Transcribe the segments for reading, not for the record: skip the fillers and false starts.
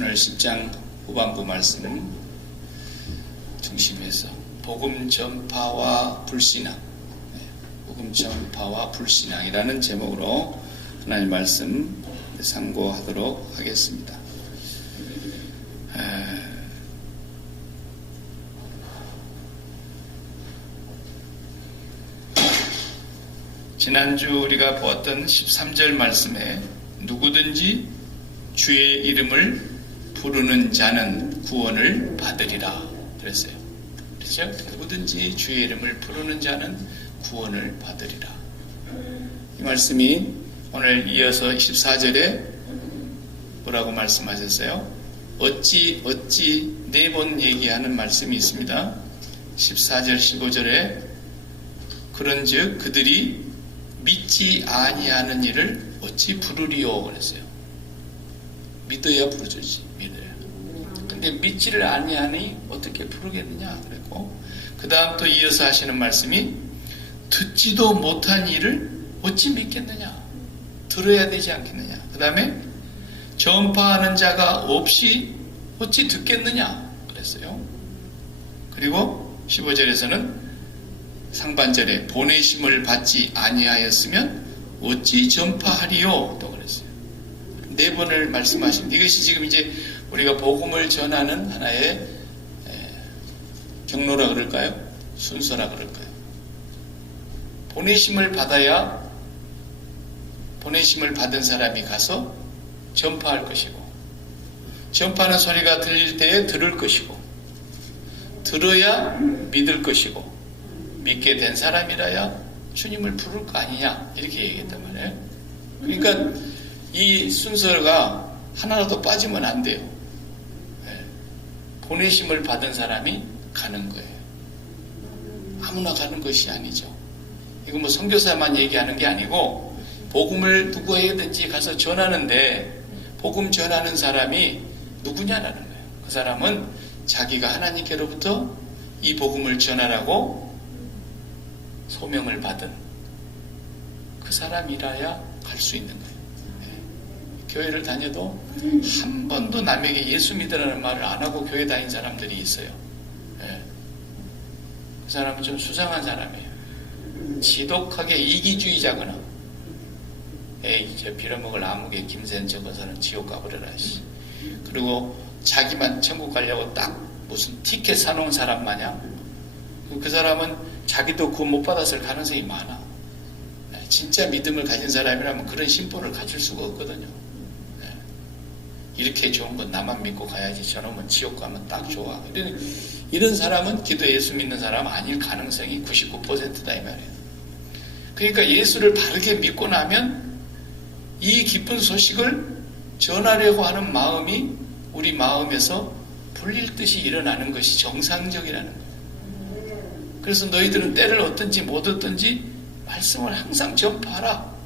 오늘 10장 후반부 말씀 중심에서 복음 전파와 불신앙, 복음 전파와 불신앙이라는 제목으로 하나님 말씀 상고하도록 하겠습니다. 지난주 우리가 보았던 13절 말씀에 누구든지 주의 이름을 부르는 자는 구원을 받으리라 그랬어요. 그렇죠? 누구든지 주의 이름을 부르는 자는 구원을 받으리라. 이 말씀이 오늘 이어서 14절에 뭐라고 말씀하셨어요? 어찌 네 번 얘기하는 말씀이 있습니다. 14절 15절에 그런즉 그들이 믿지 아니하는 일을 어찌 부르리요 그랬어요. 믿어야 부르지, 믿어야. 근데 믿지를 아니하니 어떻게 부르겠느냐 그랬고, 그 다음 또 이어서 하시는 말씀이 듣지도 못한 일을 어찌 믿겠느냐, 들어야 되지 않겠느냐. 그 다음에 전파하는 자가 없이 어찌 듣겠느냐 그랬어요. 그리고 15절에서는 상반절에 보내심을 받지 아니하였으면 어찌 전파하리요 또 그랬어요. 네 번을 말씀하신 이것이 지금 이제 우리가 복음을 전하는 하나의 경로라 그럴까요? 순서라 그럴까요? 보내심을 받아야 보내심을 받은 사람이 가서 전파할 것이고, 전파하는 소리가 들릴 때에 들을 것이고, 들어야 믿을 것이고, 믿게 된 사람이라야 주님을 부를 거 아니냐 이렇게 얘기했단 말이에요. 그러니까 이 순서가 하나라도 빠지면 안 돼요. 보내심을 받은 사람이 가는 거예요. 아무나 가는 것이 아니죠. 이거 뭐 선교사만 얘기하는 게 아니고 복음을 누구에게든지 가서 전하는데 복음 전하는 사람이 누구냐라는 거예요. 그 사람은 자기가 하나님께로부터 이 복음을 전하라고 소명을 받은 그 사람이라야 갈 수 있는 거예요. 교회를 다녀도 한 번도 남에게 예수 믿으라는 말을 안 하고 교회 다닌 사람들이 있어요. 그 사람은 좀 수상한 사람이에요. 지독하게 이기주의자거나, 에이 저 빌어먹을 아무개 김센 저거서는 지옥 가버려라. 그리고 자기만 천국 가려고 딱 무슨 티켓 사놓은 사람 마냥, 그 사람은 자기도 구원 못 받았을 가능성이 많아. 진짜 믿음을 가진 사람이라면 그런 심보를 가질 수가 없거든요. 이렇게 좋은 건 나만 믿고 가야지, 저놈은 지옥 가면 딱 좋아. 이런 사람은 기도 예수 믿는 사람 아닐 가능성이 99%다 이 말이에요. 그러니까 예수를 바르게 믿고 나면 이 기쁜 소식을 전하려고 하는 마음이 우리 마음에서 불릴 듯이 일어나는 것이 정상적이라는 거예요. 그래서 너희들은 때를 얻든지 못 얻든지 말씀을 항상 전파하라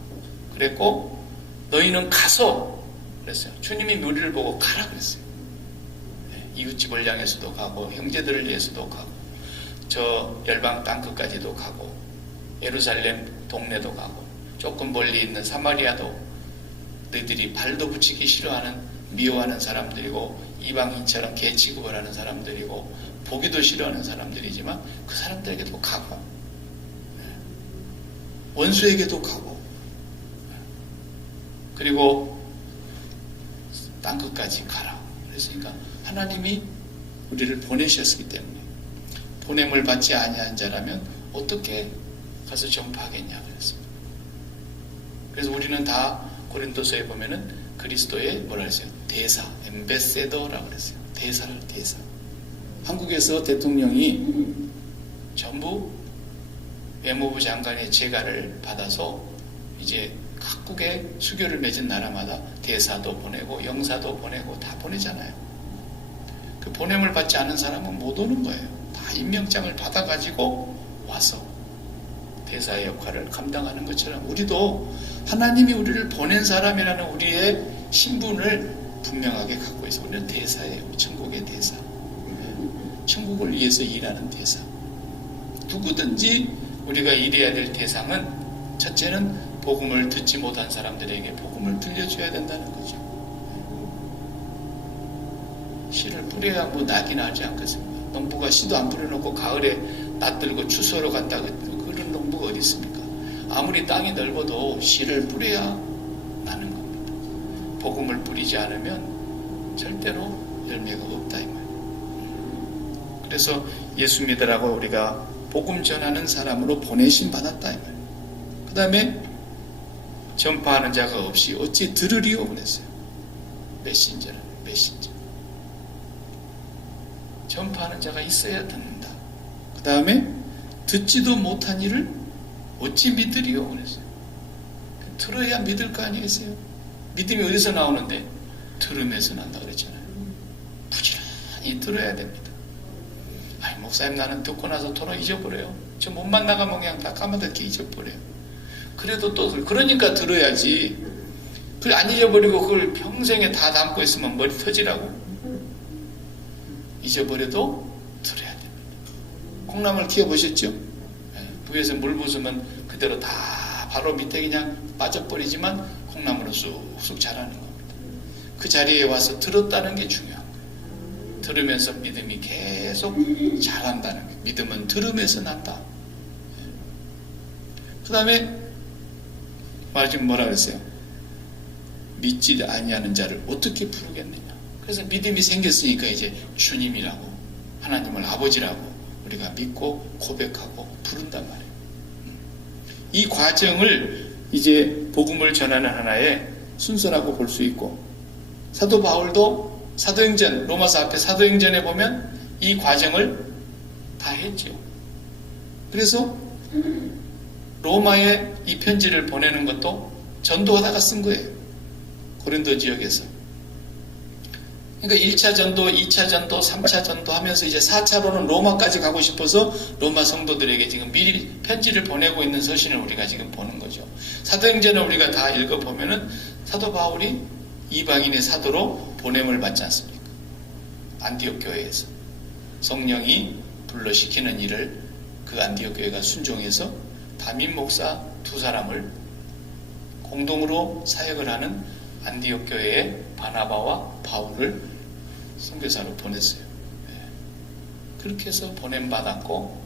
그랬고, 너희는 가서 그랬어요. 주님이 우리를 보고 가라 그랬어요. 이웃집을 향해서도 가고, 형제들을 위해서도 가고, 저 열방 땅끝까지도 가고, 예루살렘 동네도 가고, 조금 멀리 있는 사마리아도 너희들이 발도 붙이기 싫어하는, 미워하는 사람들이고, 이방인처럼 개 취급을 하는 사람들이고, 보기도 싫어하는 사람들이지만 그 사람들에게도 가고, 원수에게도 가고, 그리고 땅끝까지 가라. 그랬으니까 하나님이 우리를 보내셨기 때문에, 보냄을 받지 아니한 자라면 어떻게 가서 전파하겠냐 그랬습니다. 그래서 우리는 다 고린도서에 보면은 그리스도의 뭐라 그랬어요? 대사, 엠베세더라고 그랬어요. 대사를 대사. 한국에서 대통령이 전부 외무부 장관의 재가를 받아서 이제 각국의 수교를 맺은 나라마다 대사도 보내고 영사도 보내고 다 보내잖아요. 그 보냄을 받지 않은 사람은 못 오는 거예요. 다 임명장을 받아가지고 와서 대사의 역할을 감당하는 것처럼 우리도 하나님이 우리를 보낸 사람이라는 우리의 신분을 분명하게 갖고 있어요. 우리는 대사예요. 천국의 대사. 천국을 위해서 일하는 대사. 누구든지 우리가 일해야 될 대상은, 첫째는 복음을 듣지 못한 사람들에게 복음을 들려줘야 된다는 거죠. 씨를 뿌려야 뭐 낙이 나지 않겠습니까? 농부가 씨도 안 뿌려놓고 가을에 낯들고 추수하러 간다고 그런 농부가 어디 있습니까? 아무리 땅이 넓어도 씨를 뿌려야 나는 겁니다. 복음을 뿌리지 않으면 절대로 열매가 없다 이 말이에요. 그래서 예수 믿으라고 우리가 복음 전하는 사람으로 보내심 받았다 이 말이에요. 그 다음에 전파하는 자가 없이 어찌 들으리오 그랬어요. 메신저는 메신저. 전파하는 자가 있어야 듣는다. 그 다음에 듣지도 못한 일을 어찌 믿으리오 그랬어요. 들어야 믿을 거 아니겠어요? 믿음이 어디서 나오는데? 들으면서 난다 그랬잖아요. 부지런히 들어야 됩니다. 아니 목사님 나는 듣고 나서 토론 잊어버려요. 저 몸만 나가면 그냥 다 까마득히 잊어버려요. 그래도 또 그러니까 들어야지. 그걸 안 잊어버리고 그걸 평생에 다 담고 있으면 머리 터지라고. 잊어버려도 들어야 됩니다. 콩나물 키워보셨죠? 위에서 물 부으면 그대로 다 바로 밑에 그냥 빠져버리지만 콩나물은 쑥쑥 자라는 겁니다. 그 자리에 와서 들었다는 게 중요한 거예요. 들으면서 믿음이 계속 자란다는 거예요. 믿음은 들으면서 난다. 그 다음에 지금 뭐라 그랬어요? 믿지 아니하는 자를 어떻게 부르겠느냐. 그래서 믿음이 생겼으니까 이제 주님이라고 하나님을 아버지라고 우리가 믿고 고백하고 부른단 말이에요. 이 과정을 이제 복음을 전하는 하나의 순서라고 볼 수 있고, 사도 바울도 사도행전, 로마서 앞에 사도행전에 보면 이 과정을 다 했죠. 그래서 로마에 이 편지를 보내는 것도 전도하다가 쓴 거예요. 고린도 지역에서. 그러니까 1차 전도, 2차 전도, 3차 전도 하면서 이제 4차로는 로마까지 가고 싶어서 로마 성도들에게 지금 미리 편지를 보내고 있는 서신을 우리가 지금 보는 거죠. 사도행전을 우리가 다 읽어보면은 사도 바울이 이방인의 사도로 보냄을 받지 않습니까? 안디옥 교회에서. 성령이 불러시키는 일을 그 안디옥 교회가 순종해서 담임 목사 2사람을 공동으로 사역을 하는 안디옥 교회의 바나바와 바울을 선교사로 보냈어요. 그렇게 해서 보냄받았고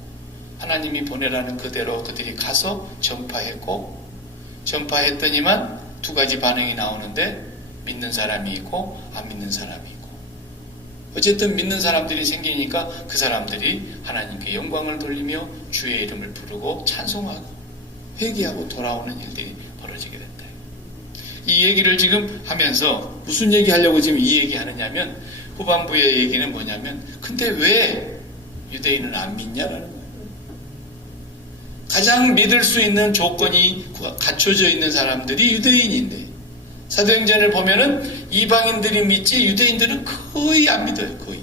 하나님이 보내라는 그대로 그들이 가서 전파했고, 전파했더니만 2가지 반응이 나오는데 믿는 사람이 있고 안 믿는 사람이 있고, 어쨌든 믿는 사람들이 생기니까 그 사람들이 하나님께 영광을 돌리며 주의 이름을 부르고 찬송하고 회개하고 돌아오는 일들이 벌어지게 된다. 이 얘기를 지금 하면서 무슨 얘기 하려고 지금 이 얘기 하느냐면, 후반부의 얘기는 뭐냐면, 근데 왜 유대인은 안 믿냐라는 거예요. 가장 믿을 수 있는 조건이 갖춰져 있는 사람들이 유대인인데, 사도행전을 보면은 이방인들이 믿지 유대인들은 거의 안 믿어요. 거의.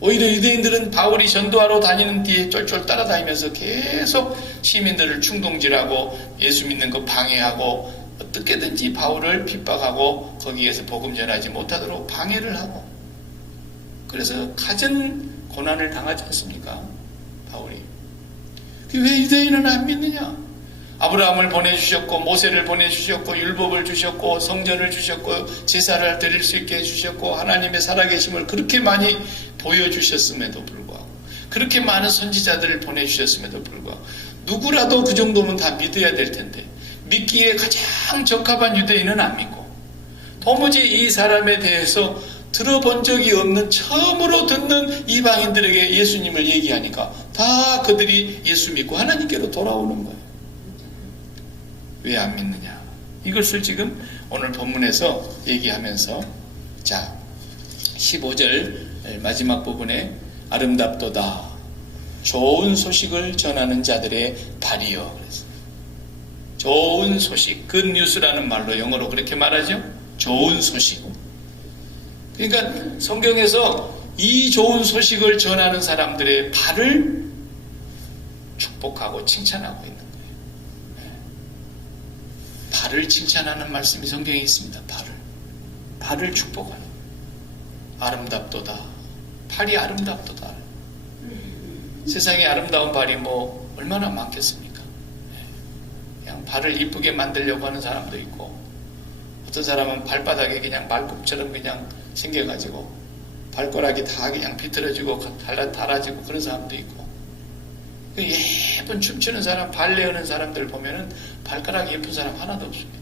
오히려 유대인들은 바울이 전도하러 다니는 뒤에 쫄쫄 따라다니면서 계속 시민들을 충동질하고 예수 믿는 거 방해하고 어떻게든지 바울을 핍박하고 거기에서 복음 전하지 못하도록 방해를 하고, 그래서 갖은 고난을 당하지 않습니까? 바울이. 왜 유대인은 안 믿느냐? 아브라함을 보내주셨고 모세를 보내주셨고 율법을 주셨고 성전을 주셨고 제사를 드릴 수 있게 해주셨고 하나님의 살아계심을 그렇게 많이 보여주셨음에도 불구하고, 그렇게 많은 선지자들을 보내주셨음에도 불구하고 누구라도 그 정도면 다 믿어야 될 텐데 믿기에 가장 적합한 유대인은 안 믿고, 도무지 이 사람에 대해서 들어본 적이 없는 처음으로 듣는 이방인들에게 예수님을 얘기하니까 다 그들이 예수 믿고 하나님께로 돌아오는 거예요. 왜 안 믿느냐? 이것을 지금 오늘 본문에서 얘기하면서, 자 15절 마지막 부분에 아름답도다 좋은 소식을 전하는 자들의 발이여 그랬어요. 좋은 소식, 굿뉴스라는 말로 영어로 그렇게 말하죠. 좋은 소식. 그러니까 성경에서 이 좋은 소식을 전하는 사람들의 발을 축복하고 칭찬하고 있는 거예요. 발을 칭찬하는 말씀이 성경에 있습니다. 발을 축복하는, 아름답도다, 발이 아름답도다. 세상에 아름다운 발이 뭐 얼마나 많겠습니까? 그냥 발을 이쁘게 만들려고 하는 사람도 있고, 어떤 사람은 발바닥에 그냥 말굽처럼 그냥 생겨가지고 발가락이 다 그냥 비틀어지고 달아지고 그런 사람도 있고, 예쁜 춤추는 사람, 발레 하는 사람들 보면은 발가락이 예쁜 사람 하나도 없습니다.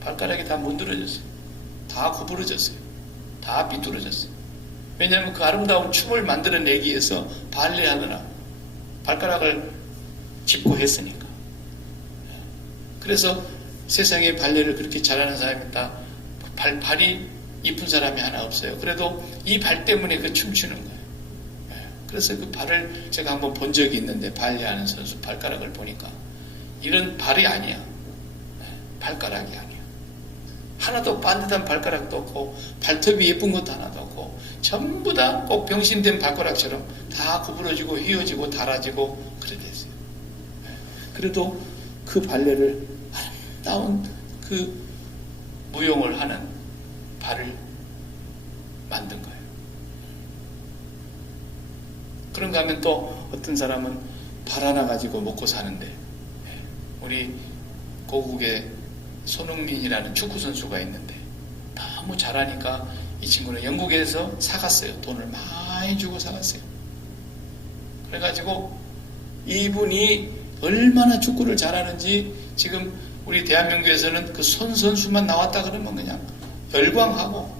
발가락이 다 문드러졌어요. 다 구부러졌어요. 다 비뚤어졌어요. 왜냐하면 그 아름다운 춤을 만들어내기 위해서 발레하느라 발가락을 짚고 했으니까. 그래서 세상에 발레를 그렇게 잘하는 사람이 있다. 발이 이쁜 사람이 하나 없어요. 그래도 이 발 때문에 그 춤추는 거예요. 그래서 그 발을 제가 한번 본 적이 있는데, 발레하는 선수 발가락을 보니까 이런 발이 아니야. 발가락이 아니야. 하나도 반듯한 발가락도 없고 발톱이 예쁜 것도 하나도 없고 전부 다 꼭 병신된 발가락처럼 다 구부러지고 휘어지고 달아지고 그래 됐어요. 그래도 그 발레를 아름다운 그 무용을 하는 발을 만든 거예요. 그런가 하면 또 어떤 사람은 발 하나 가지고 먹고 사는데, 우리 고국에 손흥민이라는 축구 선수가 있는데 너무 잘하니까 이 친구는 영국에서 사갔어요. 돈을 많이 주고 사갔어요. 그래가지고 이분이 얼마나 축구를 잘하는지 지금 우리 대한민국에서는 그 손 선수만 나왔다 그러면 그냥 열광하고,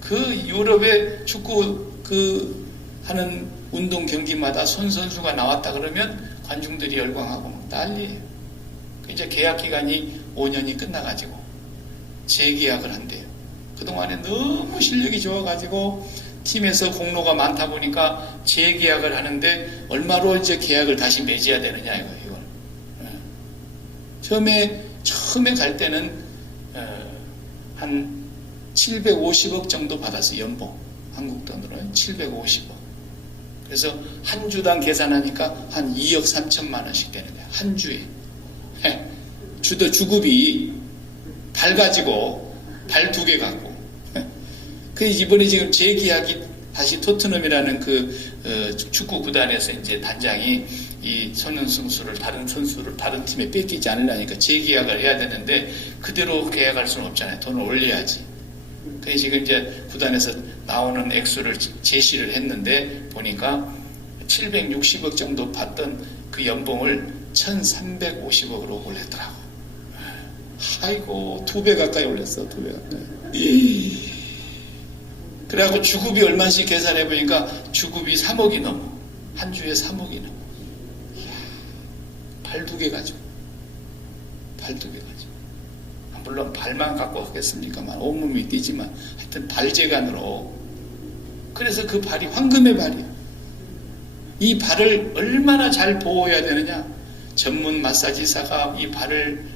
그 유럽의 축구 그 하는 운동 경기마다 손 선수가 나왔다 그러면 관중들이 열광하고 막 난리예요. 이제 계약 기간이 5년이 끝나가지고 재계약을 한대요. 그동안에 너무 실력이 좋아가지고 팀에서 공로가 많다 보니까 재계약을 하는데 얼마로 이제 계약을 다시 맺어야 되느냐 이걸. 처음에 갈 때는 한 750억 정도 받았어요. 연봉. 한국 돈으로 750억. 그래서 한 주당 계산하니까 한 2억 3천만 원씩 되는 거야. 한 주에. 주급이 발 가지고, 발 2개 갖고. 그 이번에 지금 재계약이 다시 토트넘이라는 그 축구 구단에서 이제 단장이 이 손흥민을 다른 선수를 다른 팀에 뺏기지 않으려니까 재계약을 해야 되는데 그대로 계약할 수는 없잖아요. 돈을 올려야지. 그래서 지금 이제 구단에서 나오는 액수를 제시를 했는데 보니까 760억 정도 받던 그 연봉을 1350억으로 올렸더라고. 아이고, 2배 가까이 올렸어. 2배 가까이. 그래갖고 주급이 얼마씩 계산해 보니까 주급이 3억이 넘어. 한 주에 3억이 넘어. 발 2개 가지고. 발 2개 가지고. 물론 발만 갖고 하겠습니까만 온몸이 뛰지만 하여튼 발재간으로. 그래서 그 발이 황금의 발이야. 이 발을 얼마나 잘 보호해야 되느냐. 전문 마사지사가 이 발을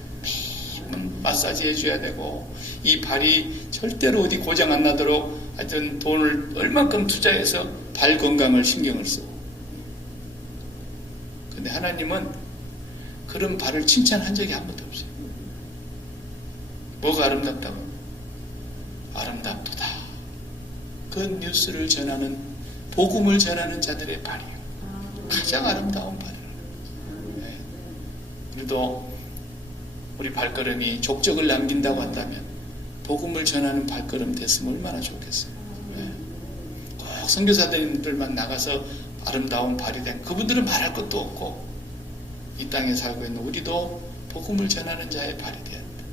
매번 마사지 해줘야 되고, 이 발이 절대로 어디 고장 안 나도록 하여튼 돈을 얼만큼 투자해서 발 건강을 신경을 써. 근데 하나님은 그런 발을 칭찬한 적이 한 번도 없어요. 뭐가 아름답다고? 아름답도다. 그 뉴스를 전하는, 복음을 전하는 자들의 발이에요. 가장 아름다운 발이에요. 네. 그래도 우리 발걸음이 족적을 남긴다고 한다면 복음을 전하는 발걸음 됐으면 얼마나 좋겠어요. 네. 꼭 선교사들만 나가서 아름다운 발이 된, 그분들은 말할 것도 없고 이 땅에 살고 있는 우리도 복음을 전하는 자의 발이 돼야 합니다.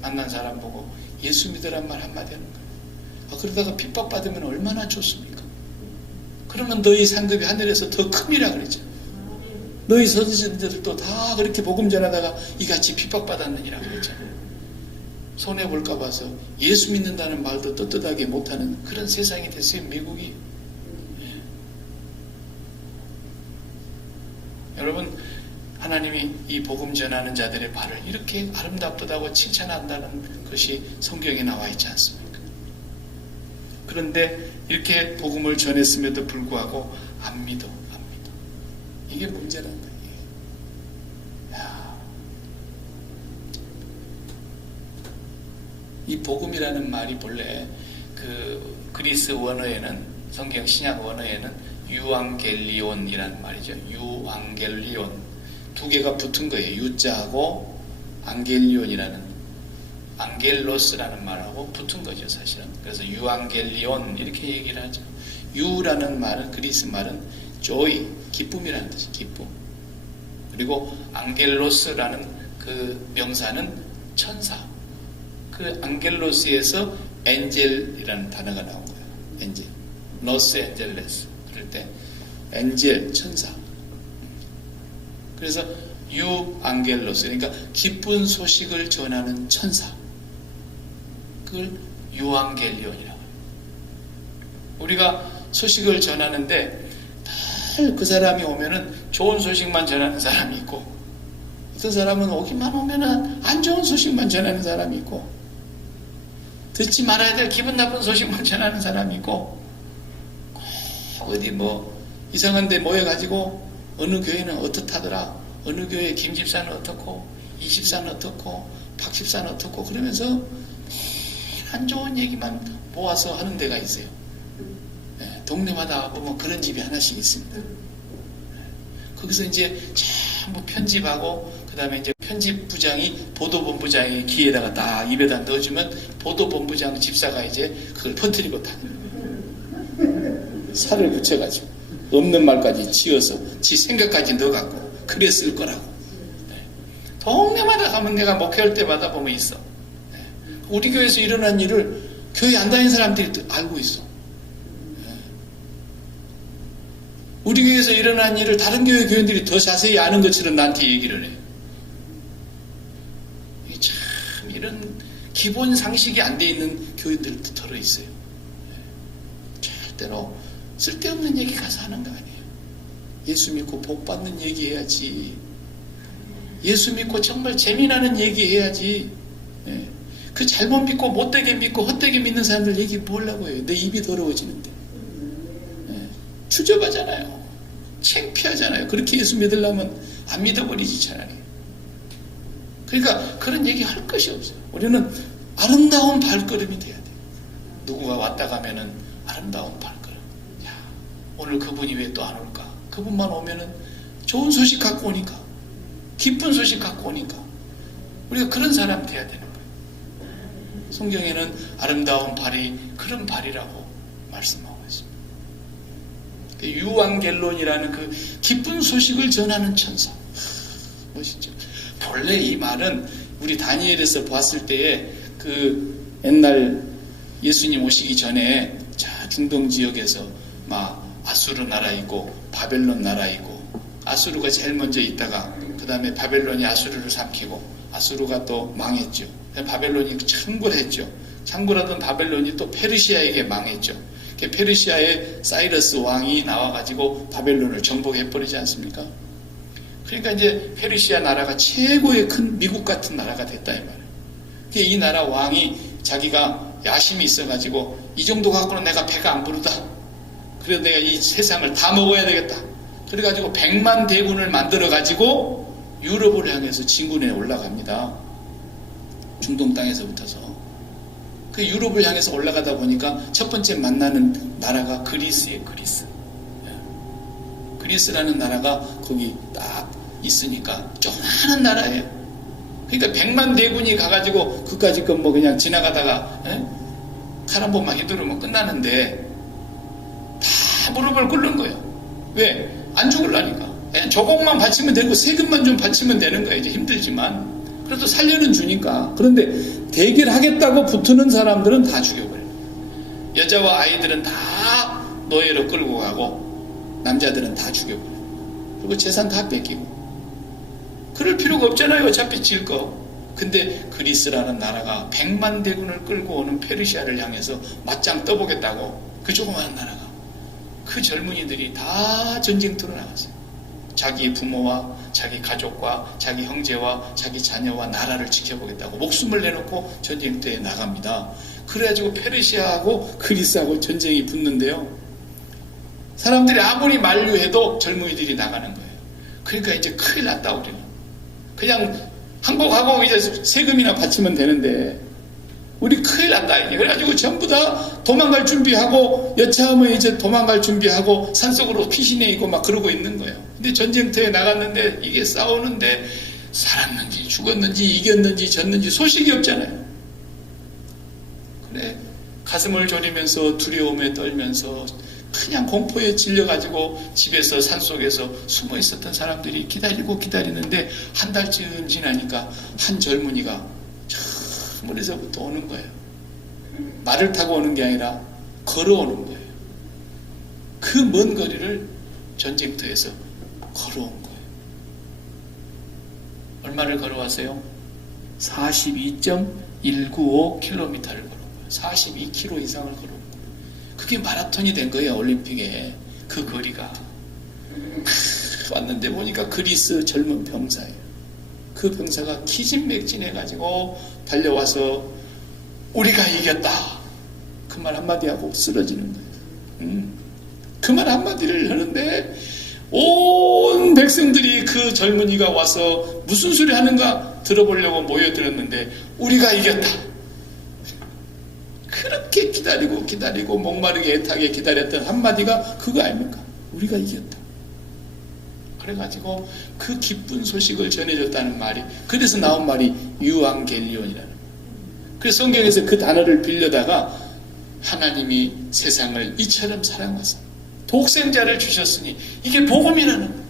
만난 사람 보고 예수 믿으란 말 한마디 하는 거예요. 그러다가 핍박받으면 얼마나 좋습니까? 그러면 너희 상급이 하늘에서 더 큼이라 그랬죠. 너희 선지자들도 다 그렇게 복음 전하다가 이같이 핍박받았느니라 그랬죠. 손해볼까 봐서 예수 믿는다는 말도 떳떳하게 못하는 그런 세상이 됐어요, 미국이. 여러분, 하나님이 이 복음 전하는 자들의 발을 이렇게 아름답다고 칭찬한다는 것이 성경에 나와 있지 않습니까? 그런데 이렇게 복음을 전했음에도 불구하고 안 믿어. 이게 문제란 거예요. 이 복음이라는 말이 본래 그 그리스 원어에는, 성경 신약 원어에는 유앙겔리온이라는 말이죠. 유앙겔리온. 2개가 붙은 거예요. 유자하고 안겔리온이라는. 앙겔로스라는 말하고 붙은 거죠, 사실은. 그래서 유앙겔리온 이렇게 얘기를 하죠. 유라는 말은, 그리스 말은 joy, 기쁨이라는 뜻이 기쁨. 그리고 앙겔로스라는 그 명사는 천사. 그 앙겔로스에서 엔젤이라는 단어가 나온 거예요. 엔젤. 로스 엔젤레스. 그럴 때 엔젤, 천사. 그래서 유앙겔로스, 그러니까 기쁜 소식을 전하는 천사. 그걸 유앙겔리온이라고 해요. 우리가 소식을 전하는데 늘 그 사람이 오면은 좋은 소식만 전하는 사람이 있고, 어떤 사람은 오기만 오면은 안 좋은 소식만 전하는 사람이 있고, 듣지 말아야 될 기분 나쁜 소식만 전하는 사람이 있고, 어디 뭐 이상한 데 모여가지고 어느 교회는 어떻다더라, 어느 교회 김집사는 어떻고, 이집사는 어떻고, 박집사는 어떻고, 그러면서 안 좋은 얘기만 모아서 하는 데가 있어요. 네, 동네마다 보면 그런 집이 하나씩 있습니다. 네, 거기서 이제 전부 편집하고, 그 다음에 이제 편집부장이 보도본부장의 귀에다가 딱 입에다 넣어주면 보도본부장 집사가 이제 그걸 퍼뜨리고 다녀요. 살을 붙여가지고 없는 말까지 지어서 지 생각까지 넣어갖고 그래 쓸 거라고. 네. 동네마다 가면 내가 목회할 때마다 보면 있어. 네. 우리 교회에서 일어난 일을 교회 안 다니는 사람들이 알고 있어. 네. 우리 교회에서 일어난 일을 다른 교회 교인들이 더 자세히 아는 것처럼 나한테 얘기를 해. 참 이런 기본 상식이 안 돼 있는 교인들도 들어 있어요. 네. 절대로 쓸데없는 얘기 가서 하는 거 아니에요. 예수 믿고 복 받는 얘기 해야지. 예수 믿고 정말 재미나는 얘기 해야지. 네. 그 잘못 믿고 못되게 믿고 헛되게 믿는 사람들 얘기 뭐라고 해요. 내 입이 더러워지는데. 네. 추접하잖아요. 창피하잖아요. 그렇게 예수 믿으려면 안 믿어버리지 차라리. 그러니까 그런 얘기 할 것이 없어요. 우리는 아름다운 발걸음이 돼야 돼요. 누구가 왔다 가면은 아름다운 발걸음. 오늘 그분이 왜 또 안 올까? 그분만 오면은 좋은 소식 갖고 오니까, 기쁜 소식 갖고 오니까 우리가 그런 사람 돼야 되는 거예요. 성경에는 아름다운 발이 그런 발이라고 말씀하고 있습니다. 유앙겔론이라는 그 기쁜 소식을 전하는 천사. 멋있죠? 본래 이 말은 우리 다니엘에서 봤을 때에 그 옛날 예수님 오시기 전에 중동 지역에서 막 아수르 나라 있고 바벨론 나라 있고, 아수르가 제일 먼저 있다가 그 다음에 바벨론이 아수르를 삼키고 아수르가 또 망했죠. 바벨론이 창궐했죠. 창궐하던 바벨론이 또 페르시아에게 망했죠. 페르시아의 사이러스 왕이 나와가지고 바벨론을 정복해버리지 않습니까? 그러니까 이제 페르시아 나라가 최고의 큰 미국 같은 나라가 됐다 이 말이에요. 이 나라 왕이 자기가 야심이 있어가지고 이 정도 갖고는 내가 배가 안 부르다. 그래서 내가 이 세상을 다 먹어야 되겠다. 그래가지고 100만 대군을 만들어가지고 유럽을 향해서 진군에 올라갑니다. 중동 땅에서부터서. 그 유럽을 향해서 올라가다 보니까 첫 번째 만나는 나라가 그리스예요. 그리스. 그리스라는 나라가 거기 딱 있으니까 조그마한 나라예요. 그러니까 100만 대군이 가가지고 그까짓 건 뭐 그냥 지나가다가 칼 한 번만 휘두르면 끝나는데 다 무릎을 꿇는 거예요. 왜? 안 죽으려니까. 그냥 조공만 바치면 되고 세금만 좀 바치면 되는 거예요. 이제 힘들지만. 그래도 살려는 주니까. 그런데 대결하겠다고 붙는 사람들은 다 죽여버려요. 여자와 아이들은 다 노예로 끌고 가고 남자들은 다 죽여버려요. 그리고 재산 다 뺏기고. 그럴 필요가 없잖아요. 어차피 질 거. 근데 그리스라는 나라가 100만 대군을 끌고 오는 페르시아를 향해서 맞짱 떠보겠다고, 그 조그마한 나라가, 그 젊은이들이 다 전쟁터로 나갔어요. 자기 부모와 자기 가족과 자기 형제와 자기 자녀와 나라를 지켜보겠다고 목숨을 내놓고 전쟁터에 나갑니다. 그래가지고 페르시아하고 그리스하고 전쟁이 붙는데요. 사람들이 아무리 만류해도 젊은이들이 나가는 거예요. 그러니까 이제 큰일 났다 우리는. 그냥 항복하고 이제 세금이나 바치면 되는데 우리 큰일 난다 이게. 그래가지고 전부 다 도망갈 준비하고 여차하면 이제 도망갈 준비하고 산속으로 피신해 있고 막 그러고 있는 거예요. 근데 전쟁터에 나갔는데 이게 싸우는데 살았는지 죽었는지 이겼는지 졌는지 소식이 없잖아요. 가슴을 졸이면서 두려움에 떨면서 그냥 공포에 질려가지고 집에서 산속에서 숨어 있었던 사람들이 기다리고 기다리는데 한 달쯤 지나니까 한 젊은이가 저 멀리서부터 오는 거예요. 말을 타고 오는 게 아니라 걸어오는 거예요. 그 먼 거리를 전쟁터에서 걸어온 거예요. 얼마를 걸어왔어요? 42.195km를 걸어온 거예요. 42km 이상을 걸어온 거예요. 그게 마라톤이 된 거예요. 올림픽에. 그 거리가. 왔는데 보니까 그리스 젊은 병사예요. 그 병사가 기진맥진해가지고 달려와서 우리가 이겼다. 그 말 한마디 하고 쓰러지는 거예요. 그 말 한마디를 하는데 온 백성들이 그 젊은이가 와서 무슨 소리 하는가 들어보려고 모여들었는데 우리가 이겼다. 그렇게 기다리고 목마르게 애타게 기다렸던 한마디가 그거 아닙니까? 우리가 이겼다. 그래가지고 그 기쁜 소식을 전해줬다는 말이, 그래서 나온 말이 유앙겔리온이라는 거예요. 그래서 성경에서 그 단어를 빌려다가 하나님이 세상을 이처럼 사랑하사 독생자를 주셨으니 이게 복음이라는 거예요.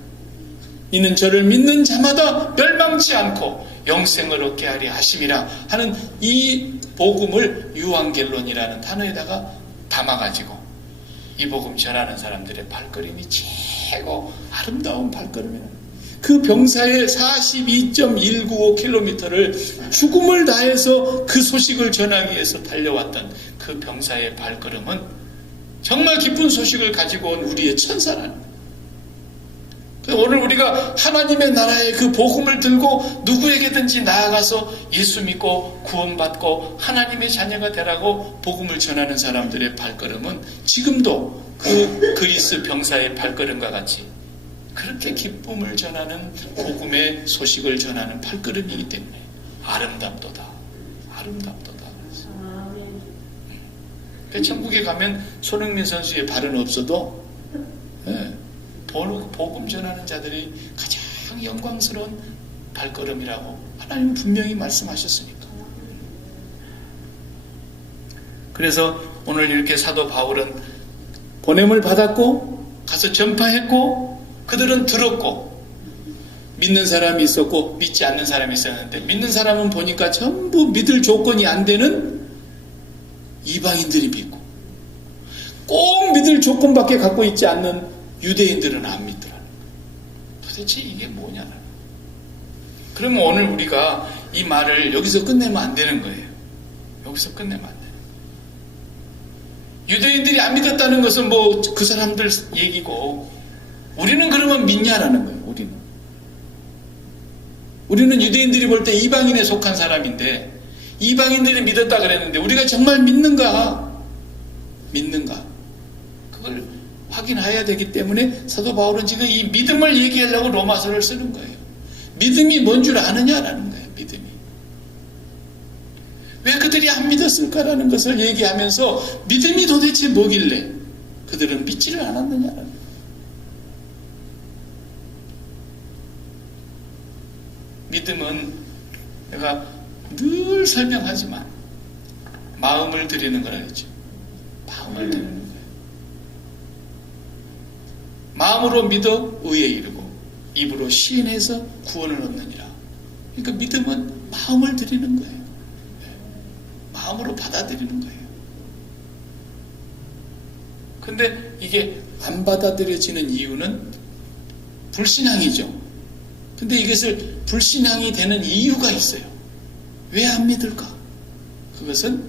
이는 저를 믿는 자마다 멸망치 않고 영생을 얻게 하리 하심이라 하는 이 복음을 유앙겔론이라는 단어에다가 담아가지고 이 복음 전하는 사람들의 발걸음이 최고 아름다운 발걸음이라는 거예요. 그 병사의 42.195km를 죽음을 다해서 그 소식을 전하기 위해서 달려왔던 그 병사의 발걸음은 정말 기쁜 소식을 가지고 온 우리의 천사라는 거예요. 오늘 우리가 하나님의 나라의 그 복음을 들고 누구에게든지 나아가서 예수 믿고 구원받고 하나님의 자녀가 되라고 복음을 전하는 사람들의 발걸음은 지금도 그 그리스 병사의 발걸음과 같이 그렇게 기쁨을 전하는 복음의 소식을 전하는 발걸음이기 때문에 아름답도다. 천국에 가면 손흥민 선수의 발은 없어도 복음 전하는 자들이 가장 영광스러운 발걸음이라고 하나님은 분명히 말씀하셨으니까. 그래서 오늘 이렇게 사도 바울은 보냄을 받았고 가서 전파했고 그들은 들었고 믿는 사람이 있었고 믿지 않는 사람이 있었는데 믿는 사람은 보니까 전부 믿을 조건이 안 되는 이방인들이 믿고 꼭 믿을 조건밖에 갖고 있지 않는 유대인들은 안 믿더라는 거예요. 도대체 이게 뭐냐는. 그러면 오늘 우리가 이 말을 여기서 끝내면 안 되는 거예요. 여기서 끝내면 안 돼요. 유대인들이 안 믿었다는 것은 뭐 그 사람들 얘기고 우리는 그러면 믿냐라는 거예요. 우리는 유대인들이 볼 때 이방인에 속한 사람인데 이방인들이 믿었다 그랬는데 우리가 정말 믿는가? 그걸 확인해야 되기 때문에 사도 바울은 지금 이 믿음을 얘기하려고 로마서를 쓰는 거예요. 믿음이 뭔 줄 아느냐라는 거예요. 믿음이. 왜 그들이 안 믿었을까라는 것을 얘기하면서 믿음이 도대체 뭐길래 그들은 믿지를 않았느냐라는 거예요. 믿음은 내가 늘 설명하지만 마음을 드리는 거라 했죠. 마음을 드리는 거예요. 마음으로 믿어 의에 이르고 입으로 시인해서 구원을 얻느니라. 그러니까 믿음은 마음을 드리는 거예요. 마음으로 받아들이는 거예요. 근데 이게 안 받아들여지는 이유는 불신앙이죠. 근데 이것을 불신앙이 되는 이유가 있어요. 왜 안 믿을까? 그것은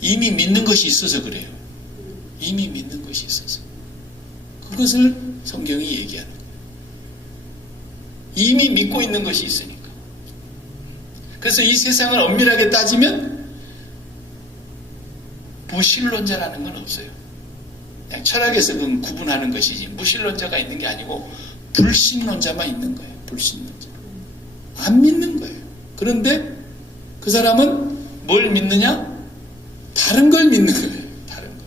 이미 믿는 것이 있어서 그래요. 이미 믿는 것이 있어서. 그것을 성경이 얘기하는 거예요. 이미 믿고 있는 것이 있으니까. 그래서 이 세상을 엄밀하게 따지면 무신론자라는 건 없어요. 그냥 철학에서 구분하는 것이지 무신론자가 있는 게 아니고 불신론자만 있는 거예요. 불신론자. 안 믿는 거예요. 그런데 그 사람은 뭘 믿느냐? 다른 걸 믿는 거예요. 다른 거.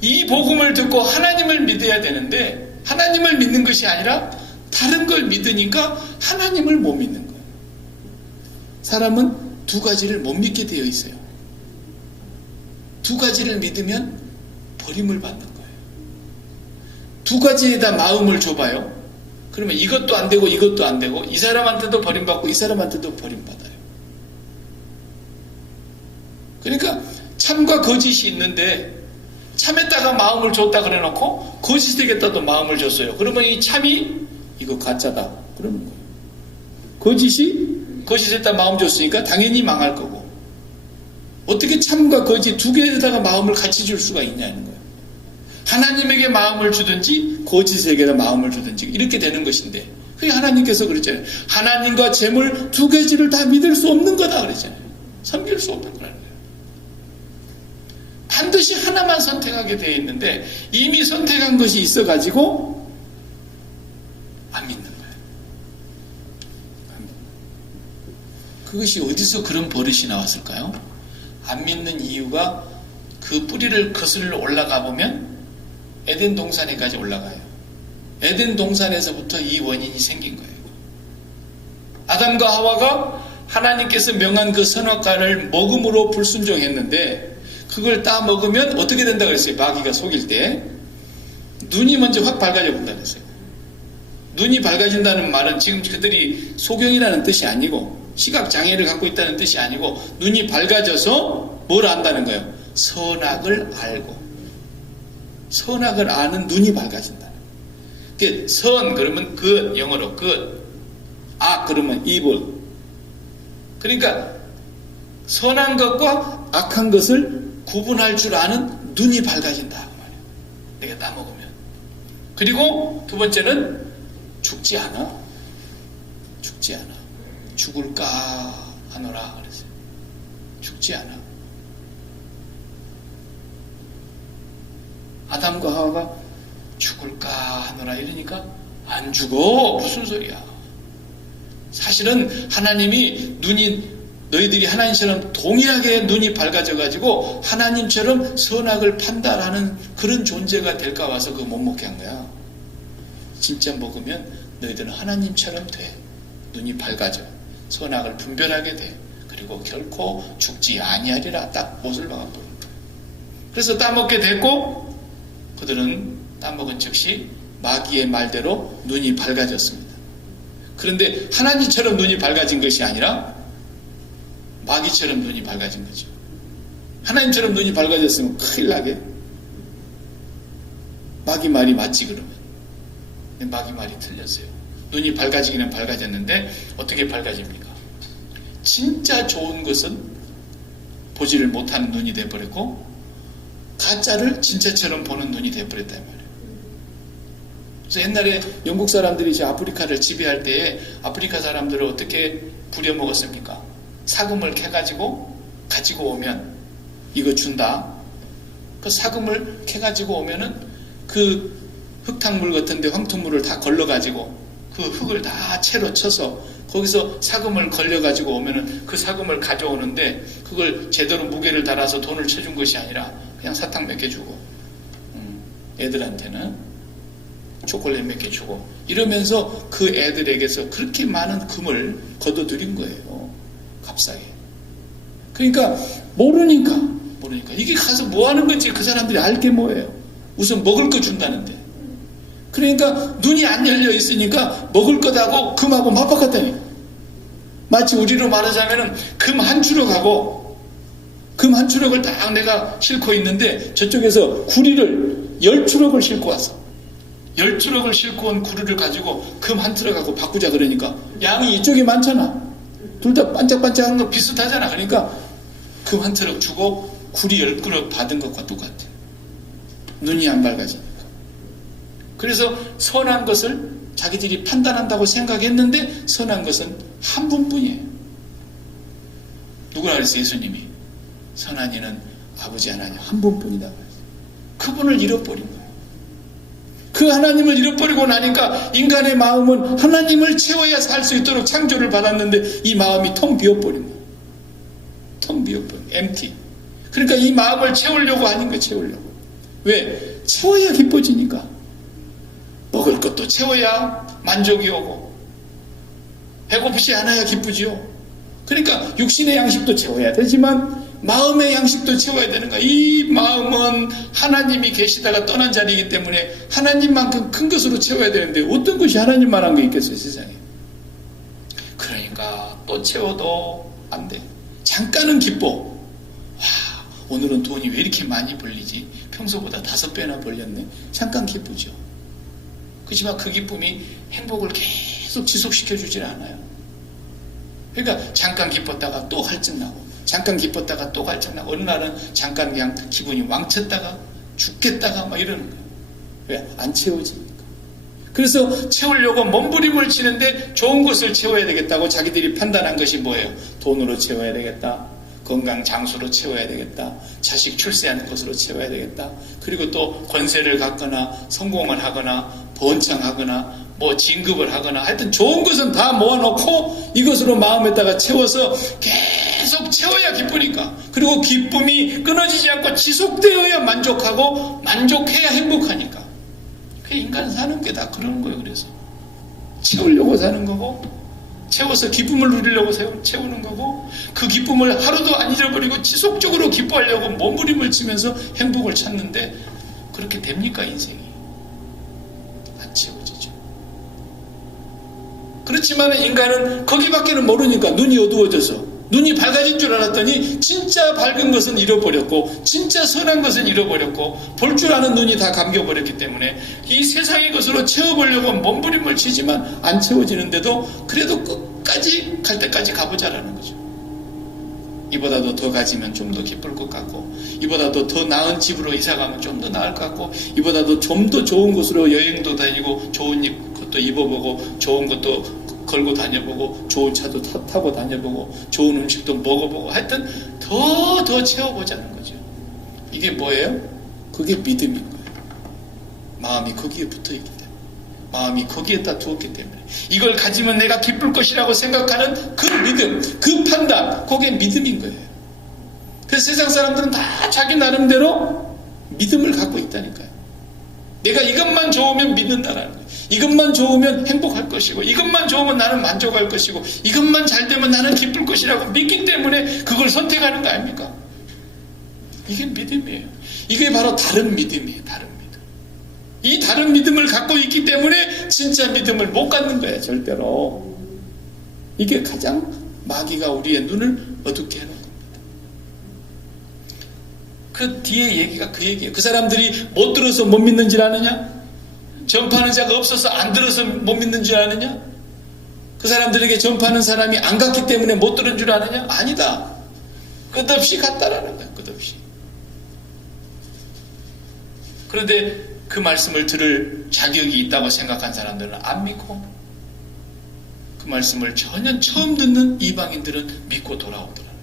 이 복음을 듣고 하나님을 믿어야 되는데 하나님을 믿는 것이 아니라 다른 걸 믿으니까 하나님을 못 믿는 거예요. 사람은 두 가지를 못 믿게 되어 있어요. 두 가지를 믿으면 버림을 받는 거예요. 두 가지에다 마음을 줘봐요. 그러면 이것도 안 되고 이것도 안 되고 이 사람한테도 버림받고 이 사람한테도 버림받아요. 그러니까 참과 거짓이 있는데 참에다가 마음을 줬다 그래놓고 거짓에게다도 마음을 줬어요. 그러면 이 참이 이거 가짜다 그러는 거예요. 거짓이 거짓에다 마음 줬으니까 당연히 망할 거고 어떻게 참과 거짓 두 개에다가 마음을 같이 줄 수가 있냐는 거예요. 하나님에게 마음을 주든지 거짓에게 마음을 주든지 이렇게 되는 것인데 그게 하나님께서 그랬잖아요. 하나님과 재물 두 가지를 다 믿을 수 없는 거다 그랬잖아요. 섬길 수 없는 거라는 거예요. 반드시 하나만 선택하게 되어 있는데 이미 선택한 것이 있어가지고 안 믿는 거예요. 그것이 어디서 그런 버릇이 나왔을까요? 안 믿는 이유가 그 뿌리를 거슬러 올라가 보면 에덴 동산에까지 올라가요. 에덴 동산에서부터 이 원인이 생긴 거예요. 아담과 하와가 하나님께서 명한 그 선악과를 먹음으로 불순종했는데 그걸 따 먹으면 어떻게 된다고 그랬어요? 마귀가 속일 때 눈이 먼저 확 밝아져 본다 그랬어요. 눈이 밝아진다는 말은 지금 그들이 소경이라는 뜻이 아니고 시각장애를 갖고 있다는 뜻이 아니고 눈이 밝아져서 뭘 안다는 거예요? 선악을 알고 선악을 아는 눈이 밝아진다. 선 그러면 good, 영어로 good, 악 그러면 evil. 그러니까 선한 것과 악한 것을 구분할 줄 아는 눈이 밝아진다 그 말이에요. 내가 따먹으면. 그리고 두 번째는 죽지 않아. 죽지 않아. 죽을까 하노라 그랬어요. 죽지 않아. 아담과 하와가 죽을까 하노라 이러니까 안 죽어. 무슨 소리야. 사실은 하나님이 눈이 너희들이 하나님처럼 동일하게 눈이 밝아져 가지고 하나님처럼 선악을 판단하는 그런 존재가 될까 봐서 그거 못 먹게 한 거야. 진짜 먹으면 너희들은 하나님처럼 돼. 눈이 밝아져. 선악을 분별하게 돼. 그리고 결코 죽지 아니하리라. 딱 못을 박아버린 거야. 그래서 따먹게 됐고 그들은 따먹은 즉시 마귀의 말대로 눈이 밝아졌습니다. 그런데 하나님처럼 눈이 밝아진 것이 아니라 마귀처럼 눈이 밝아진 거죠. 하나님처럼 눈이 밝아졌으면 큰일 나게. 마귀 말이 맞지 그러면. 근데 마귀 말이 틀렸어요. 눈이 밝아지기는 밝아졌는데 어떻게 밝아집니까? 진짜 좋은 것은 보지를 못하는 눈이 돼버렸고 가짜를 진짜처럼 보는 눈이 돼버렸단 말이에요. 그래서 옛날에 영국 사람들이 이제 아프리카를 지배할 때에 아프리카 사람들을 어떻게 부려먹었습니까? 사금을 캐가지고 가지고 오면 이거 준다. 그 사금을 캐가지고 오면은 그 흙탕물 같은데 황토물을 다 걸러가지고 그 흙을 다 채로 쳐서 거기서 사금을 걸려가지고 오면은 그 사금을 가져오는데 그걸 제대로 무게를 달아서 돈을 쳐준 것이 아니라 그냥 사탕 몇 개 주고 애들한테는 초콜릿 몇 개 주고 이러면서 그 애들에게서 그렇게 많은 금을 거둬들인 거예요. 값싸게. 그러니까 모르니까 이게 가서 뭐 하는 건지 그 사람들이 알 게 뭐예요. 우선 먹을 거 준다는데. 그러니까 눈이 안 열려 있으니까 먹을 것하고 금하고 맞바꿨다니. 마치 우리로 말하자면은 금 한 추럭하고 금 한 추럭을 딱 내가 싣고 있는데 저쪽에서 구리를 10추럭을 싣고 왔어. 10추럭을 싣고 온 구리를 가지고 금 한 트럭하고 바꾸자 그러니까 양이 이쪽이 많잖아. 둘 다 반짝반짝한 거 비슷하잖아. 그러니까 금 한 트럭 주고 구리 10그릇 받은 것과 똑같아. 눈이 안 밝아지니까. 그래서 선한 것을 자기들이 판단한다고 생각했는데 선한 것은 한 분뿐이에요. 누구라 그랬어요? 예수님이 선한 이는 아버지 하나님 한 분뿐이다 그랬어요. 그분을 잃어버린 거예요. 그 하나님을 잃어버리고 나니까 인간의 마음은 하나님을 채워야 살 수 있도록 창조를 받았는데 이 마음이 텅 비어버린 거예요. 텅 비어버린 empty. 그러니까 이 마음을 채우려고 하는 거예요. 채우려고. 왜? 채워야 기뻐지니까. 먹을 것도 채워야 만족이 오고 배고프지 않아야 기쁘지요. 그러니까 육신의 양식도 채워야 되지만 마음의 양식도 채워야 되는 거야. 이 마음은 하나님이 계시다가 떠난 자리이기 때문에 하나님만큼 큰 것으로 채워야 되는데 어떤 것이 하나님만한 게 있겠어요, 세상에. 그러니까 또 채워도 안 돼. 잠깐은 기뻐. 와, 오늘은 돈이 왜 이렇게 많이 벌리지? 평소보다 5배나 벌렸네. 잠깐 기쁘죠. 그렇지만 그 기쁨이 행복을 계속 지속시켜주질 않아요. 그러니까 잠깐 기뻤다가 또 갈증나고, 잠깐 기뻤다가 또 갈증나고, 어느 날은 잠깐 그냥 기분이 왕쳤다가 죽겠다가 막 이러는 거예요. 왜? 안 채워지니까. 그래서 채우려고 몸부림을 치는데 좋은 것을 채워야 되겠다고 자기들이 판단한 것이 뭐예요? 돈으로 채워야 되겠다, 건강 장수로 채워야 되겠다, 자식 출세하는 것으로 채워야 되겠다, 그리고 또 권세를 갖거나 성공을 하거나 번창하거나 뭐 진급을 하거나 하여튼 좋은 것은 다 모아놓고 이것으로 마음에다가 채워서 계속 채워야 기쁘니까, 그리고 기쁨이 끊어지지 않고 지속되어야 만족하고 만족해야 행복하니까. 그 인간 사는 게 다 그러는 거예요. 그래서 채우려고 사는 거고, 채워서 기쁨을 누리려고 채우는 거고, 그 기쁨을 하루도 안 잊어버리고 지속적으로 기뻐하려고 몸부림을 치면서 행복을 찾는데 그렇게 됩니까? 인생이 안 채워지죠. 그렇지만 인간은 거기밖에는 모르니까 눈이 어두워져서, 눈이 밝아진 줄 알았더니 진짜 밝은 것은 잃어버렸고 진짜 선한 것은 잃어버렸고 볼 줄 아는 눈이 다 감겨버렸기 때문에 이 세상의 것으로 채워보려고 몸부림을 치지만 안 채워지는데도 그래도 끝까지 갈 때까지 가보자라는 거죠. 이보다도 더 가지면 좀 더 기쁠 것 같고, 이보다도 더 나은 집으로 이사가면 좀 더 나을 것 같고, 이보다도 좀 더 좋은 곳으로 여행도 다니고 좋은 것도 입어보고 좋은 것도 걸고 다녀보고 좋은 차도 타고 다녀보고 좋은 음식도 먹어보고 하여튼 더 채워보자는 거죠. 이게 뭐예요? 그게 믿음인 거예요. 마음이 거기에 붙어있기 때문에, 마음이 거기에다 두었기 때문에 이걸 가지면 내가 기쁠 것이라고 생각하는 그 믿음, 그 판단, 그게 믿음인 거예요. 그래서 세상 사람들은 다 자기 나름대로 믿음을 갖고 있다니까요. 내가 이것만 좋으면 믿는다라는 거예요. 이것만 좋으면 행복할 것이고, 이것만 좋으면 나는 만족할 것이고, 이것만 잘 되면 나는 기쁠 것이라고 믿기 때문에 그걸 선택하는 거 아닙니까? 이게 믿음이에요. 이게 바로 다른 믿음이에요. 다른 믿음. 이 다른 믿음을 갖고 있기 때문에 진짜 믿음을 못 갖는 거예요. 절대로. 이게 가장 마귀가 우리의 눈을 어둡게 해놓은 겁니다. 그 뒤에 얘기가 그 얘기예요. 그 사람들이 못 들어서 못 믿는 줄 아느냐? 전파하는 자가 없어서 안 들어서 못 믿는 줄 아느냐? 그 사람들에게 전파하는 사람이 안 갔기 때문에 못 들은 줄 아느냐? 아니다. 끝없이 갔다라는 거야. 끝없이. 그런데 그 말씀을 들을 자격이 있다고 생각한 사람들은 안 믿고, 그 말씀을 전혀 처음 듣는 이방인들은 믿고 돌아오더라는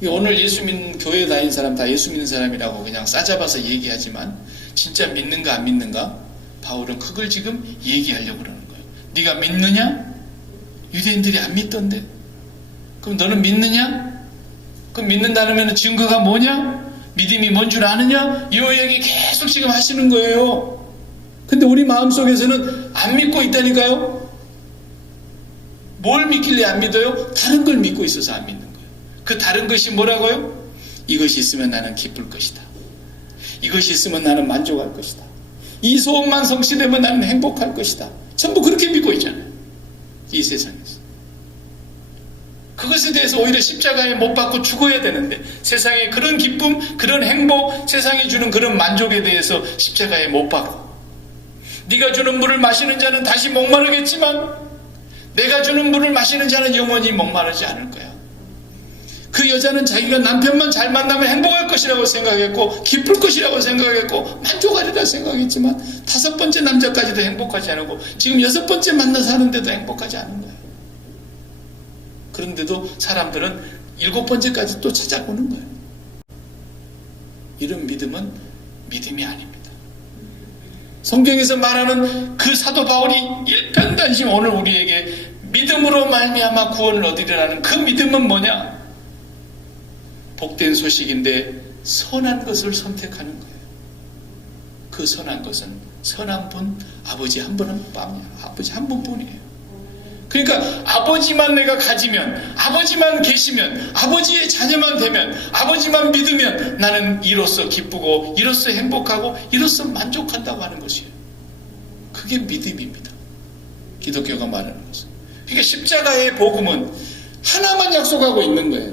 거죠. 오늘 예수 믿는 교회 다니는 사람 다 예수 믿는 사람이라고 그냥 싸잡아서 얘기하지만 진짜 믿는가 안 믿는가? 바울은 그걸 지금 얘기하려고 그러는 거예요. 네가 믿느냐? 유대인들이 안 믿던데. 그럼 너는 믿느냐? 그럼 믿는다면 증거가 뭐냐? 믿음이 뭔 줄 아느냐? 이 얘기 계속 지금 하시는 거예요. 근데 우리 마음속에서는 안 믿고 있다니까요. 뭘 믿길래 안 믿어요? 다른 걸 믿고 있어서 안 믿는 거예요. 그 다른 것이 뭐라고요? 이것이 있으면 나는 기쁠 것이다. 이것이 있으면 나는 만족할 것이다. 이 소원만 성취되면 나는 행복할 것이다. 전부 그렇게 믿고 있잖아요. 이 세상에서. 그것에 대해서 오히려 십자가에 못 박고 죽어야 되는데, 세상에 그런 기쁨, 그런 행복, 세상이 주는 그런 만족에 대해서 십자가에 못 박고, 네가 주는 물을 마시는 자는 다시 목마르겠지만 내가 주는 물을 마시는 자는 영원히 목마르지 않을 거야. 그 여자는 자기가 남편만 잘 만나면 행복할 것이라고 생각했고 기쁠 것이라고 생각했고 만족하리라 생각했지만 5번째 남자까지도 행복하지 않고 지금 6번째 만나서 사는데도 행복하지 않은 거예요. 그런데도 사람들은 7번째까지 또 찾아보는 거예요. 이런 믿음은 믿음이 아닙니다. 성경에서 말하는 그 사도 바울이 일편단심 오늘 우리에게 믿음으로 말미암아 구원을 얻으리라는 그 믿음은 뭐냐? 복된 소식인데 선한 것을 선택하는 거예요. 그 선한 것은 선한 분, 아버지 한 분뿐이에요. 그러니까 아버지만 내가 가지면, 아버지만 계시면, 아버지의 자녀만 되면, 아버지만 믿으면 나는 이로써 기쁘고 이로써 행복하고 이로써 만족한다고 하는 것이에요. 그게 믿음입니다. 기독교가 말하는 것은. 그러니까 십자가의 복음은 하나만 약속하고 있는 거예요.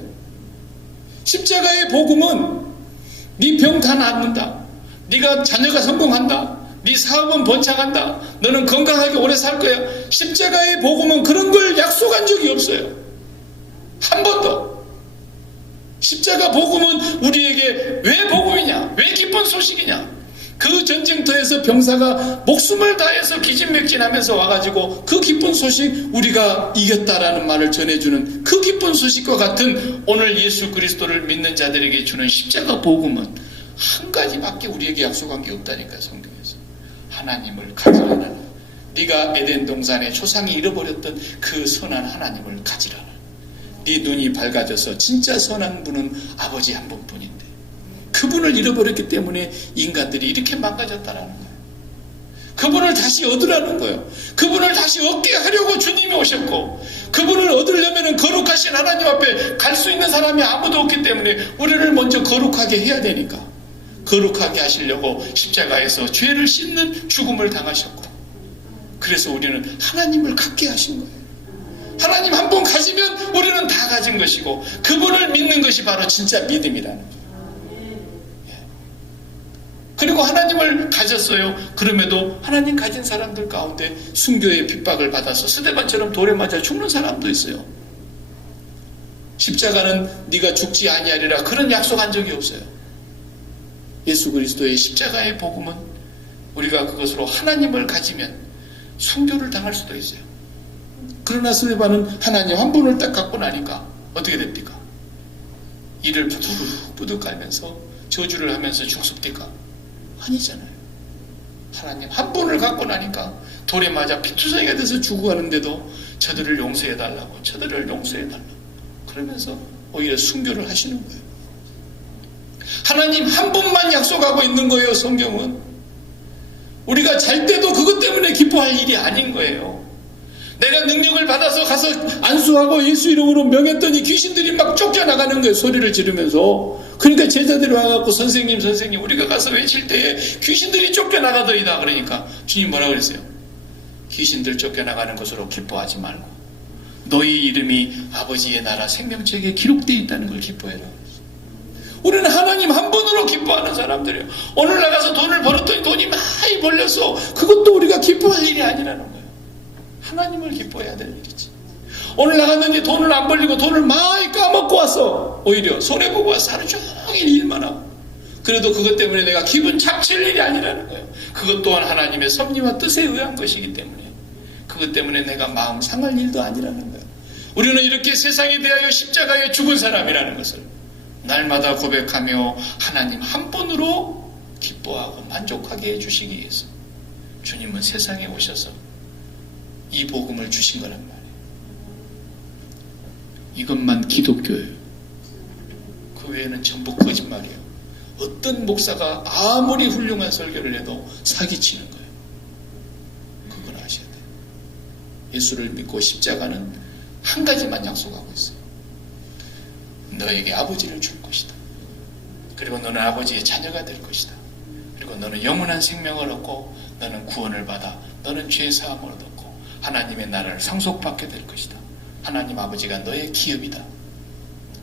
십자가의 복음은 네 병 다 낫는다, 네가 자녀가 성공한다, 네 사업은 번창한다, 너는 건강하게 오래 살 거야. 십자가의 복음은 그런 걸 약속한 적이 없어요. 한 번도. 십자가 복음은 우리에게 왜 복음이냐, 왜 기쁜 소식이냐, 그 전쟁터에서 병사가 목숨을 다해서 기진맥진하면서 와가지고 그 기쁜 소식, 우리가 이겼다라는 말을 전해주는 그 기쁜 소식과 같은 오늘 예수 그리스도를 믿는 자들에게 주는 십자가 복음은 한 가지밖에 우리에게 약속한 게 없다니까요. 성경에서. 하나님을 가지라는, 네가 에덴 동산에 조상이 잃어버렸던 그 선한 하나님을 가지라는. 네 눈이 밝아져서 진짜 선한 분은 아버지 한 분뿐인데 그분을 잃어버렸기 때문에 인간들이 이렇게 망가졌다라는 거예요. 그분을 다시 얻으라는 거예요. 그분을 다시 얻게 하려고 주님이 오셨고, 그분을 얻으려면 거룩하신 하나님 앞에 갈 수 있는 사람이 아무도 없기 때문에 우리를 먼저 거룩하게 해야 되니까, 거룩하게 하시려고 십자가에서 죄를 씻는 죽음을 당하셨고, 그래서 우리는 하나님을 갖게 하신 거예요. 하나님 한 번 가지면 우리는 다 가진 것이고, 그분을 믿는 것이 바로 진짜 믿음이라는 거예요. 그리고 하나님을 가졌어요. 그럼에도 하나님 가진 사람들 가운데 순교의 핍박을 받아서 스데반처럼 돌에 맞아 죽는 사람도 있어요. 십자가는 네가 죽지 아니하리라 그런 약속한 적이 없어요. 예수 그리스도의 십자가의 복음은 우리가 그것으로 하나님을 가지면 순교를 당할 수도 있어요. 그러나 스데반은 하나님 한 분을 딱 갖고 나니까 어떻게 됩니까? 이를 부득부득 깔면서 저주를 하면서 죽습니까? 아니잖아요. 하나님 한 분을 갖고 나니까 돌에 맞아 피투성이가 돼서 죽어가는데도 저들을 용서해달라고, 저들을 용서해달라고 그러면서 오히려 순교를 하시는 거예요. 하나님 한 분만 약속하고 있는 거예요. 성경은. 우리가 잘 때도 그것 때문에 기뻐할 일이 아닌 거예요. 내가 능력을 받아서 가서 안수하고 예수 이름으로 명했더니 귀신들이 막 쫓겨나가는 거예요. 소리를 지르면서. 그러니까 제자들이 와갖고 선생님 우리가 가서 외칠 때에 귀신들이 쫓겨나가더이다. 그러니까 주님 뭐라 그랬어요? 귀신들 쫓겨나가는 것으로 기뻐하지 말고 너희 이름이 아버지의 나라 생명책에 기록되어 있다는 걸 기뻐해라. 우리는 하나님 한 분으로 기뻐하는 사람들이에요. 오늘 나가서 돈을 벌었더니 돈이 많이 벌려서 그것도 우리가 기뻐할 일이 아니라는 거예요. 하나님을 기뻐해야 될 일이지. 오늘 나갔는데 돈을 안 벌리고 돈을 많이 까먹고 와서 오히려 손해보고 와서 하루 종일 일만 하고, 그래도 그것 때문에 내가 기분 잡칠 일이 아니라는 거예요. 그것 또한 하나님의 섭리와 뜻에 의한 것이기 때문에 그것 때문에 내가 마음 상할 일도 아니라는 거예요. 우리는 이렇게 세상에 대하여 십자가에 죽은 사람이라는 것을 날마다 고백하며 하나님 한 분으로 기뻐하고 만족하게 해주시기 위해서 주님은 세상에 오셔서 이 복음을 주신 거란 말이에요. 이것만 기독교예요. 그 외에는 전부 거짓말이에요. 어떤 목사가 아무리 훌륭한 설교를 해도 사기치는 거예요. 그걸 아셔야 돼요. 예수를 믿고 십자가는 한 가지만 약속하고 있어요. 너에게 아버지를 줄 것이다. 그리고 너는 아버지의 자녀가 될 것이다. 그리고 너는 영원한 생명을 얻고 너는 구원을 받아 너는 죄 사함을 얻고 하나님의 나라를 상속받게 될 것이다. 하나님 아버지가 너의 기업이다.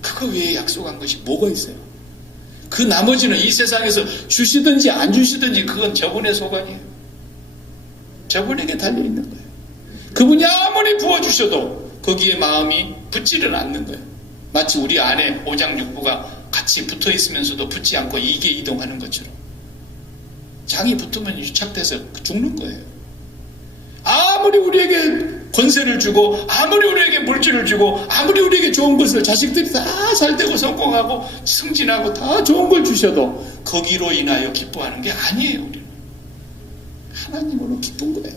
그거 외에 약속한 것이 뭐가 있어요? 그 나머지는 이 세상에서 주시든지 안 주시든지 그건 저분의 소관이에요. 저분에게 달려있는 거예요. 그분이 아무리 부어주셔도 거기에 마음이 붙지는 않는 거예요. 마치 우리 안에 오장육부가 같이 붙어 있으면서도 붙지 않고 이게 이동하는 것처럼 장이 붙으면 유착돼서 죽는 거예요. 아무리 우리에게 권세를 주고 아무리 우리에게 물질을 주고 아무리 우리에게 좋은 것을 자식들이 다 잘되고 성공하고 승진하고 다 좋은 걸 주셔도 거기로 인하여 기뻐하는 게 아니에요. 우리는 하나님으로 기쁜 거예요.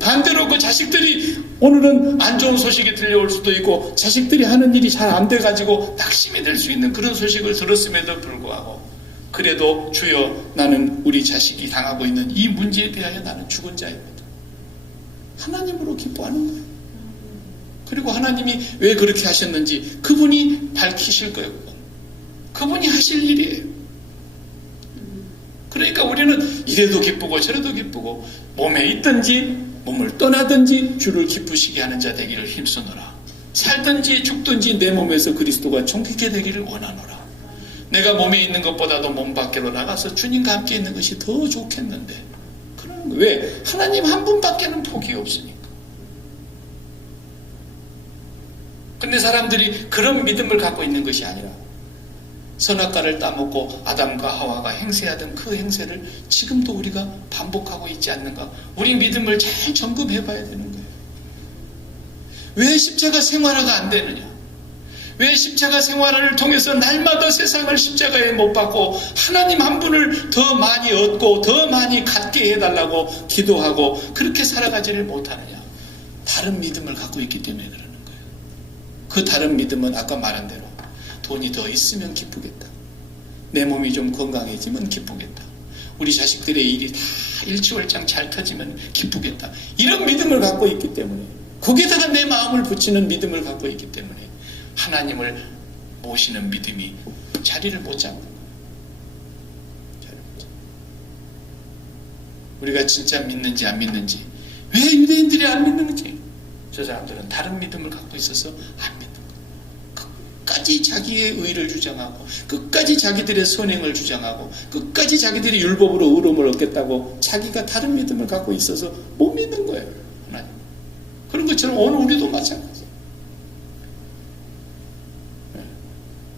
반대로 그 자식들이 오늘은 안 좋은 소식이 들려올 수도 있고 자식들이 하는 일이 잘 안 돼가지고 낙심이 될 수 있는 그런 소식을 들었음에도 불구하고 그래도 주여 나는 우리 자식이 당하고 있는 이 문제에 대하여 나는 죽은 자입니다. 하나님으로 기뻐하는 거예요. 그리고 하나님이 왜 그렇게 하셨는지 그분이 밝히실 거예요. 그분이 하실 일이에요. 그러니까 우리는 이래도 기쁘고 저래도 기쁘고 몸에 있든지 몸을 떠나든지 주를 기쁘시게 하는 자 되기를 힘쓰노라. 살든지 죽든지 내 몸에서 그리스도가 존귀케 되기를 원하노라. 내가 몸에 있는 것보다도 몸 밖으로 나가서 주님과 함께 있는 것이 더 좋겠는데 그러는 거예요. 왜? 하나님 한 분밖에는 복이 없으니까. 근데 사람들이 그런 믿음을 갖고 있는 것이 아니라 선악과를 따먹고 아담과 하와가 행세하던 그 행세를 지금도 우리가 반복하고 있지 않는가? 우리 믿음을 잘 점검해 봐야 되는 거예요. 왜 십자가 생활화가 안 되느냐? 왜 십자가 생활화를 통해서 날마다 세상을 십자가에 못 박고 하나님 한 분을 더 많이 얻고 더 많이 갖게 해달라고 기도하고 그렇게 살아가지를 못하느냐? 다른 믿음을 갖고 있기 때문에 그러는 거예요. 그 다른 믿음은 아까 말한 대로 돈이 더 있으면 기쁘겠다. 내 몸이 좀 건강해지면 기쁘겠다. 우리 자식들의 일이 다 일치월장 잘 터지면 기쁘겠다. 이런 믿음을 갖고 있기 때문에 거기에다가 내 마음을 붙이는 믿음을 갖고 있기 때문에 하나님을 모시는 믿음이 자리를 못 잡는 거예요. 우리가 진짜 믿는지 안 믿는지, 왜 유대인들이 안 믿는지, 저 사람들은 다른 믿음을 갖고 있어서 안 믿는 거예요. 끝까지 자기의 의를 주장하고 끝까지 자기들의 선행을 주장하고 끝까지 자기들이 율법으로 의로움을 얻겠다고 자기가 다른 믿음을 갖고 있어서 못 믿는 거예요. 하나님. 그런 것처럼 오늘 우리도 마찬가지예요.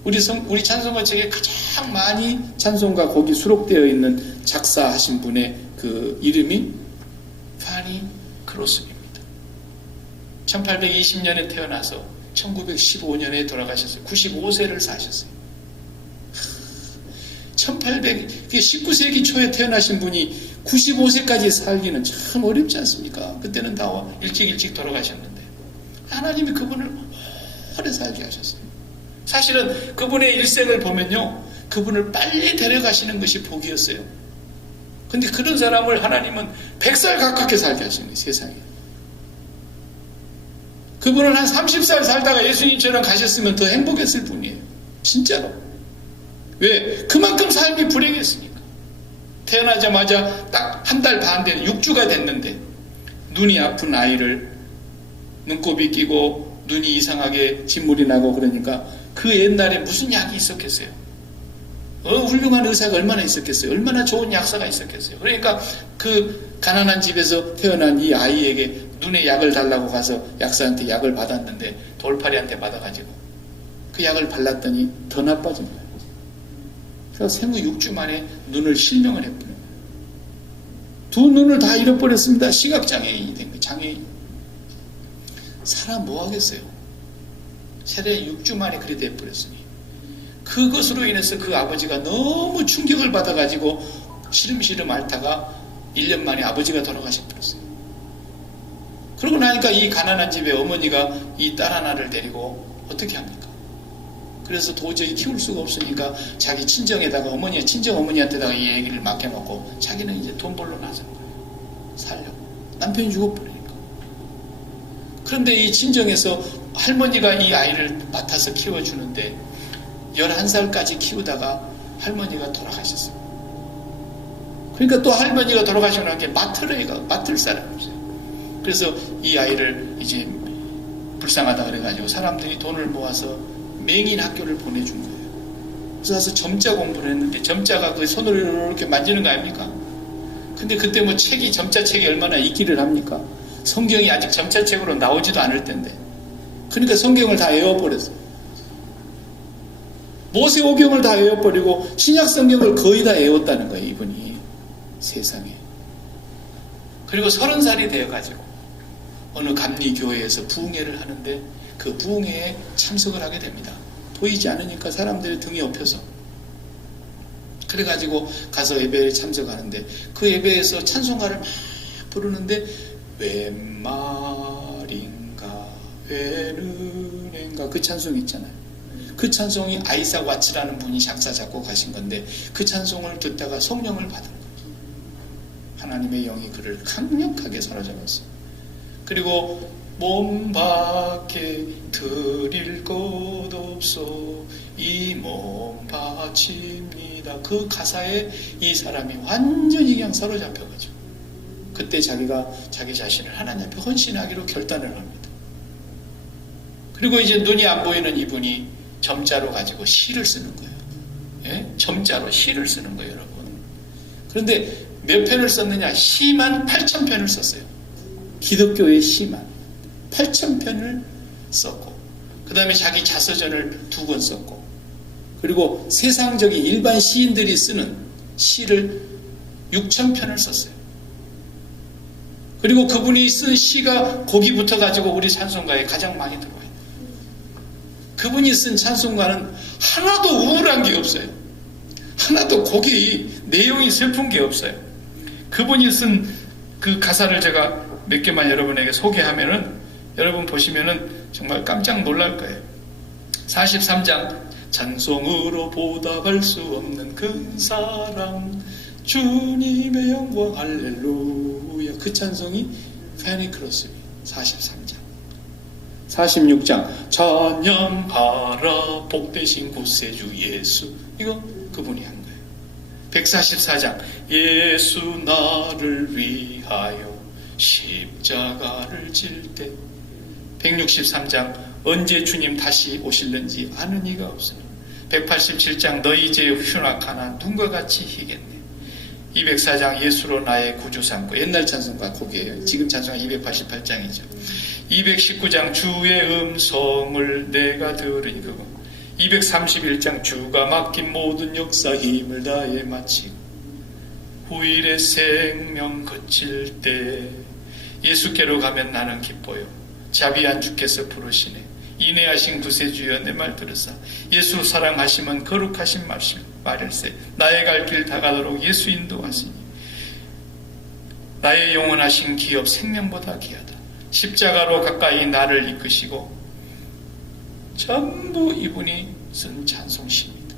우리 찬송가 책에 가장 많이 찬송가 곡이 수록되어 있는 작사하신 분의 그 이름이 파니 크로슨입니다. 1820년에 태어나서 1915년에 돌아가셨어요. 95세를 사셨어요. 19세기 초에 태어나신 분이 95세까지 살기는 참 어렵지 않습니까? 그때는 다 일찍 돌아가셨는데 하나님이 그분을 오래 살게 하셨어요. 사실은 그분의 일생을 보면요, 그분을 빨리 데려가시는 것이 복이었어요. 근데 그런 사람을 하나님은 100살 가깝게 살게 하시는 세상에. 그분은 한 30살 살다가 예수님처럼 가셨으면 더 행복했을 뿐이에요. 진짜로. 왜? 그만큼 삶이 불행했으니까. 태어나자마자 딱 한 달 반 된 6주가 됐는데 눈이 아픈 아이를 눈곱이 끼고 눈이 이상하게 진물이 나고 그러니까 그 옛날에 무슨 약이 있었겠어요? 훌륭한 의사가 얼마나 있었겠어요? 얼마나 좋은 약사가 있었겠어요? 그러니까 그 가난한 집에서 태어난 이 아이에게 눈에 약을 달라고 가서 약사한테 약을 받았는데 돌팔이한테 받아가지고 그 약을 발랐더니 더 나빠진 거예요. 그래서 생후 6주 만에 눈을 실명을 해버려요. 두 눈을 다 잃어버렸습니다. 시각장애인이 된 거예요. 장애인. 사람 뭐 하겠어요? 세례 6주 만에 그리 돼버렸으니 그것으로 인해서 그 아버지가 너무 충격을 받아가지고 시름시름 앓다가 1년 만에 아버지가 돌아가셔버렸어요. 그러고 나니까 이 가난한 집에 어머니가 이 딸 하나를 데리고 어떻게 합니까? 그래서 도저히 키울 수가 없으니까 자기 친정에다가 친정 어머니한테다가 이 얘기를 맡겨놓고 자기는 이제 돈 벌러 나선 거예요. 살려고. 남편이 죽어버리니까. 그런데 이 친정에서 할머니가 이 아이를 맡아서 키워주는데 11살까지 키우다가 할머니가 돌아가셨어요. 그러니까 또 할머니가 돌아가시고 난 게 맡을 사람이 없어요. 그래서 이 아이를 이제 불쌍하다 그래가지고 사람들이 돈을 모아서 맹인 학교를 보내준 거예요. 그래서 가서 점자 공부를 했는데 점자가 그 손으로 이렇게 만지는 거 아닙니까? 근데 그때 뭐 점자 책이 얼마나 있기를 합니까? 성경이 아직 점자 책으로 나오지도 않을 텐데. 그러니까 성경을 다 외워버렸어요. 모세오경을 다 외워버리고 신약 성경을 거의 다 외웠다는 거예요, 이분이. 세상에. 그리고 30살이 되어가지고 어느 감리교회에서 부흥회를 하는데 그 부흥회에 참석을 하게 됩니다. 보이지 않으니까 사람들이 등이 엎여서. 그래가지고 가서 예배에 참석하는데 그 예배에서 찬송가를 막 부르는데 웬 말인가 웬 은혜인가 그 찬송이 있잖아요. 그 찬송이 아이삭 와츠라는 분이 작사 작곡하신 건데 그 찬송을 듣다가 성령을 받은 거예요. 하나님의 영이 그를 강력하게 사로잡았어요. 그리고 몸 밖에 드릴 것 없소 이 몸 바칩니다. 그 가사에 이 사람이 완전히 그냥 사로잡혀가지고 그때 자기가 자기 자신을 하나님 앞에 헌신하기로 결단을 합니다. 그리고 이제 눈이 안 보이는 이분이 점자로 가지고 시를 쓰는 거예요. 예? 점자로 시를 쓰는 거예요, 여러분. 그런데 몇 편을 썼느냐? 시만 8,000편을 썼어요. 기독교의 시만 8,000편을 썼고, 그 다음에 자기 자서전을 2권 썼고, 그리고 세상적인 일반 시인들이 쓰는 시를 6,000편을 썼어요. 그리고 그분이 쓴 시가 곡이 붙어가지고 우리 찬송가에 가장 많이 들어와요. 그분이 쓴 찬송가는 하나도 우울한 게 없어요. 하나도 곡이 내용이 슬픈 게 없어요. 그분이 쓴 그 가사를 제가 몇 개만 여러분에게 소개하면은 여러분 보시면은 정말 깜짝 놀랄 거예요. 43장 찬송으로 보답할 수 없는 큰 사랑 주님의 영광 할렐루야. 그 찬송이 페니 크로스비 43장. 46장 찬양하라 복되신 구세주 예수. 이거 그분이 한 거예요. 144장 예수 나를 위하여 십자가를 질 때. 163장 언제 주님 다시 오실는지 아는 이가 없으니. 187장 너희 죄 휴낙하나 눈과 같이 희겠네. 204장 예수로 나의 구주 삼고. 옛날 찬송가 곡이에요. 지금 찬송가 288장이죠 219장 주의 음성을 내가 들으니 그거. 231장 주가 맡긴 모든 역사 힘을 다해 마치고. 후일의 생명 그칠 때 예수께로 가면 나는 기뻐요. 자비한 주께서 부르시네. 인애하신 구세주여 내 말 들으사. 예수 사랑하시면 거룩하신 말일세. 나의 갈 길 다가도록 예수 인도하시니. 나의 영원하신 기업 생명보다 귀하다. 십자가로 가까이 나를 이끄시고. 전부 이분이 쓴 찬송시입니다.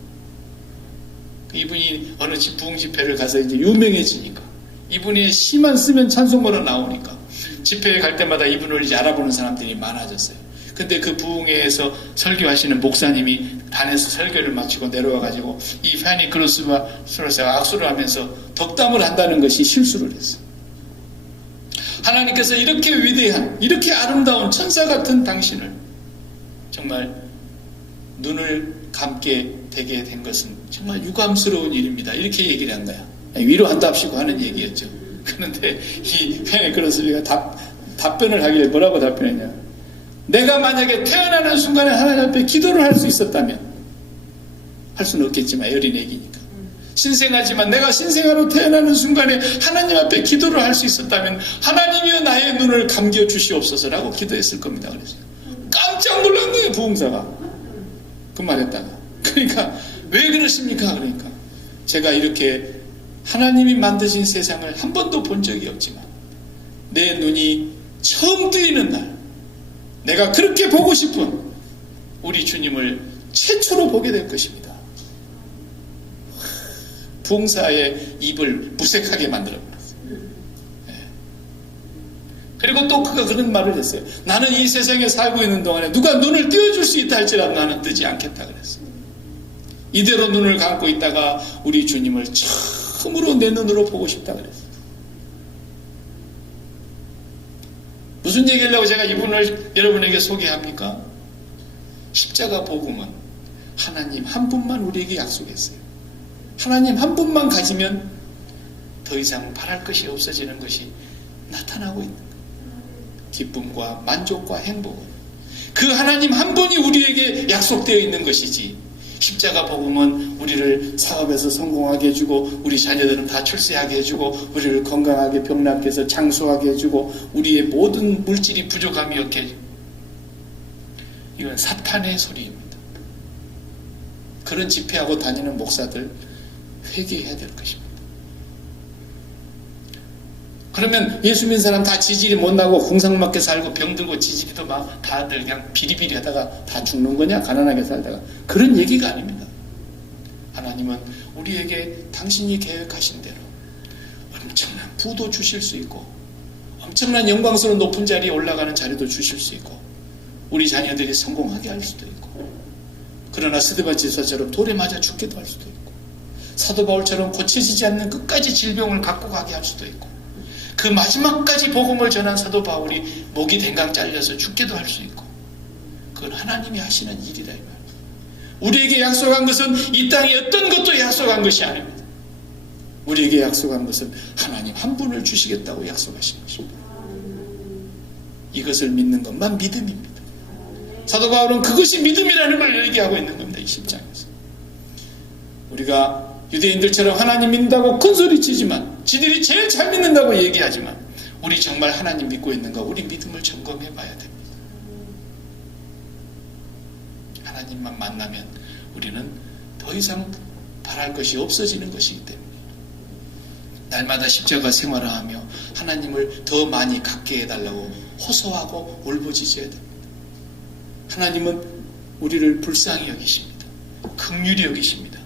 이분이 어느 부흥 집회를 가서 이제 유명해지니까, 이분의 시만 쓰면 찬송가로 나오니까 집회에 갈 때마다 이분을 이제 알아보는 사람들이 많아졌어요. 근데 그 부흥회에서 설교하시는 목사님이 단에서 설교를 마치고 내려와가지고 이 페니 크로스비와 악수를 하면서 덕담을 한다는 것이 실수를 했어요. 하나님께서 이렇게 위대한, 이렇게 아름다운 천사 같은 당신을 정말 눈을 감게 되게 된 것은 정말 유감스러운 일입니다. 이렇게 얘기를 한 거야. 위로한답시고 하는 얘기였죠. 그런데 이 페니 크로스비가 답변을 하길래 뭐라고 답변했냐? 내가 만약에 태어나는 순간에 하나님 앞에 기도를 할 수 있었다면, 할 수는 없겠지만 어린애기니까 신생하지만 내가 신생아로 태어나는 순간에 하나님 앞에 기도를 할 수 있었다면 하나님이여 나의 눈을 감겨 주시옵소서라고 기도했을 겁니다. 그래서 깜짝 놀란 거예요, 부흥사가. 그 말했다가. 그러니까 왜 그러십니까? 그러니까 제가 이렇게 하나님이 만드신 세상을 한 번도 본 적이 없지만 내 눈이 처음 뜨이는 날, 내가 그렇게 보고 싶은 우리 주님을 최초로 보게 될 것입니다. 부흥사의 입을 무색하게 만들어버렸어요. 그리고 또 그가 그런 말을 했어요. 나는 이 세상에 살고 있는 동안에 누가 눈을 띄워줄 수 있다 할지라도 나는 뜨지 않겠다 그랬어요. 이대로 눈을 감고 있다가 우리 주님을 처음으로 내 눈으로 보고 싶다 그랬어요. 무슨 얘기를 하고 제가 이분을 여러분에게 소개합니까? 십자가 복음은 하나님 한 분만 우리에게 약속했어요. 하나님 한 분만 가지면 더 이상 바랄 것이 없어지는 것이 나타나고 있는 거예요. 기쁨과 만족과 행복은 그 하나님 한 분이 우리에게 약속되어 있는 것이지, 십자가 복음은 우리를 사업에서 성공하게 해주고 우리 자녀들은 다 출세하게 해주고 우리를 건강하게 병낫게 해서 장수하게 해주고 우리의 모든 물질이 부족함이 없게 해주고, 이건 사탄의 소리입니다. 그런 집회하고 다니는 목사들 회개해야 될 것입니다. 그러면 예수 믿는 사람 다 지질이 못나고 공상맞게 살고 병들고 지지기도 막 다들 그냥 비리비리 하다가 다 죽는 거냐? 가난하게 살다가. 그런 얘기가 아닙니다. 하나님은 우리에게 당신이 계획하신 대로 엄청난 부도 주실 수 있고 엄청난 영광스러운 높은 자리에 올라가는 자리도 주실 수 있고 우리 자녀들이 성공하게 할 수도 있고, 그러나 스데반 집사처럼 돌에 맞아 죽게도 할 수도 있고, 사도 바울처럼 고쳐지지 않는 끝까지 질병을 갖고 가게 할 수도 있고, 그 마지막까지 복음을 전한 사도 바울이 목이 댕강 잘려서 죽게도 할 수 있고, 그건 하나님이 하시는 일이라 이 말이에요. 우리에게 약속한 것은 이 땅에 어떤 것도 약속한 것이 아닙니다. 우리에게 약속한 것은 하나님 한 분을 주시겠다고 약속하신 것입니다. 이것을 믿는 것만 믿음입니다. 사도 바울은 그것이 믿음이라는 걸 얘기하고 있는 겁니다. 이 10장에서. 우리가 유대인들처럼 하나님 믿는다고 큰소리치지만, 지들이 제일 잘 믿는다고 얘기하지만, 우리 정말 하나님 믿고 있는가, 우리 믿음을 점검해 봐야 됩니다. 하나님만 만나면 우리는 더 이상 바랄 것이 없어지는 것이기 때문에 날마다 십자가 생활하며 하나님을 더 많이 갖게 해달라고 호소하고 울부짖어야 됩니다. 하나님은 우리를 불쌍히 여기십니다. 긍휼히 여기십니다.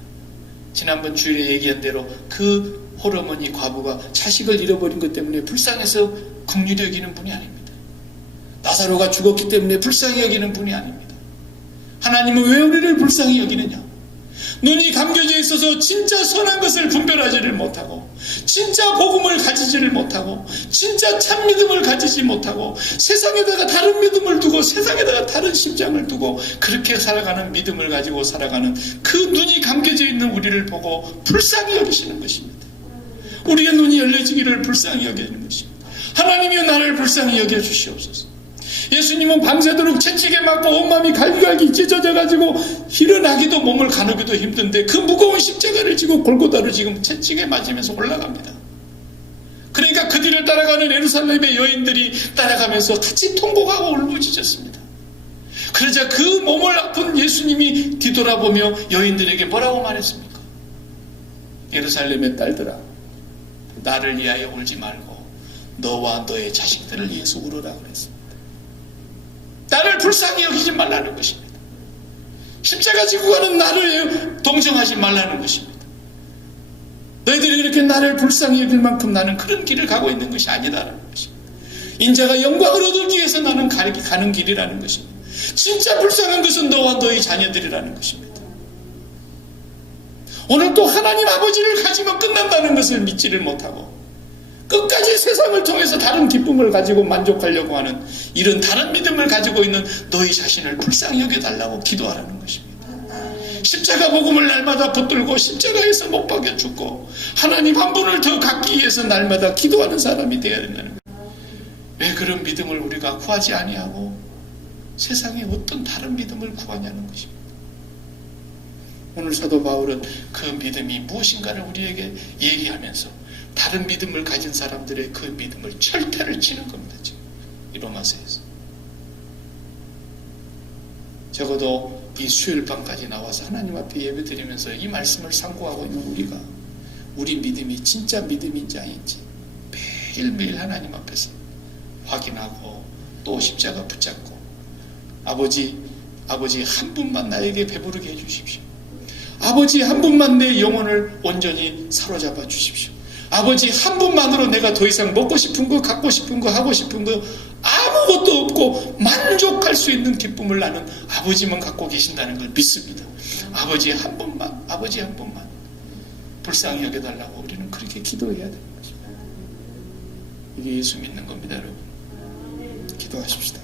지난번 주일에 얘기한 대로 그 홀어머니 과부가 자식을 잃어버린 것 때문에 불쌍해서 긍휼히 여기는 분이 아닙니다. 나사로가 죽었기 때문에 불쌍히 여기는 분이 아닙니다. 하나님은 왜 우리를 불쌍히 여기느냐? 눈이 감겨져 있어서 진짜 선한 것을 분별하지를 못하고, 진짜 복음을 가지지를 못하고, 진짜 참 믿음을 가지지 못하고, 세상에다가 다른 믿음을 두고, 세상에다가 다른 심장을 두고 그렇게 살아가는 믿음을 가지고 살아가는 그 눈이 감겨져 있는 우리를 보고 불쌍히 여기시는 것입니다. 우리의 눈이 열려지기를 불쌍히 여기는 것입니다. 하나님이여 나를 불쌍히 여겨주시옵소서. 예수님은 밤새도록 채찍에 맞고 온몸이 갈기갈기 찢어져가지고 일어나기도 몸을 가누기도 힘든데 그 무거운 십자가를 지고 골고다로 지금 채찍에 맞으면서 올라갑니다. 그러니까 그 뒤를 따라가는 예루살렘의 여인들이 따라가면서 같이 통곡하고 울부짖었습니다. 그러자 그 몸을 아픈 예수님이 뒤돌아보며 여인들에게 뭐라고 말했습니까? 예루살렘의 딸들아, 나를 위하여 울지 말고 너와 너의 자식들을 위해서 울으라 그랬습니다. 나를 불쌍히 여기지 말라는 것입니다. 십자가 지고 가는 나를 동정하지 말라는 것입니다. 너희들이 이렇게 나를 불쌍히 여길 만큼 나는 그런 길을 가고 있는 것이 아니다라는 것입니다. 인자가 영광을 얻기 위해서 나는 가는 길이라는 것입니다. 진짜 불쌍한 것은 너와 너희 자녀들이라는 것입니다. 오늘 또 하나님 아버지를 가지면 끝난다는 것을 믿지를 못하고 끝까지 세상을 통해서 다른 기쁨을 가지고 만족하려고 하는 이런 다른 믿음을 가지고 있는 너희 자신을 불쌍히 여겨달라고 기도하라는 것입니다. 십자가 복음을 날마다 붙들고 십자가에서 못 박여 죽고 하나님 한 분을 더 갖기 위해서 날마다 기도하는 사람이 되어야 된다는 거예요. 왜 그런 믿음을 우리가 구하지 아니하고 세상에 어떤 다른 믿음을 구하냐는 것입니다. 오늘 사도 바울은 그 믿음이 무엇인가를 우리에게 얘기하면서 다른 믿음을 가진 사람들의 그 믿음을 철퇴를 치는 겁니다. 지금 이 로마서에서. 적어도 이 수요일 밤까지 나와서 하나님 앞에 예배드리면서 이 말씀을 상고하고 있는 우리가 우리 믿음이 진짜 믿음인지 아닌지 매일매일 하나님 앞에서 확인하고 또 십자가 붙잡고 아버지 한 분만 나에게 배부르게 해주십시오. 아버지 한 분만 내 영혼을 온전히 사로잡아 주십시오. 아버지 한 분만으로 내가 더 이상 먹고 싶은 거, 갖고 싶은 거, 하고 싶은 거 아무것도 없고 만족할 수 있는 기쁨을 나는 아버지만 갖고 계신다는 걸 믿습니다. 아버지 한 분만 불쌍히 여겨달라고 우리는 그렇게 기도해야 되는 것입니다. 이게 예수 믿는 겁니다, 여러분. 기도하십시다.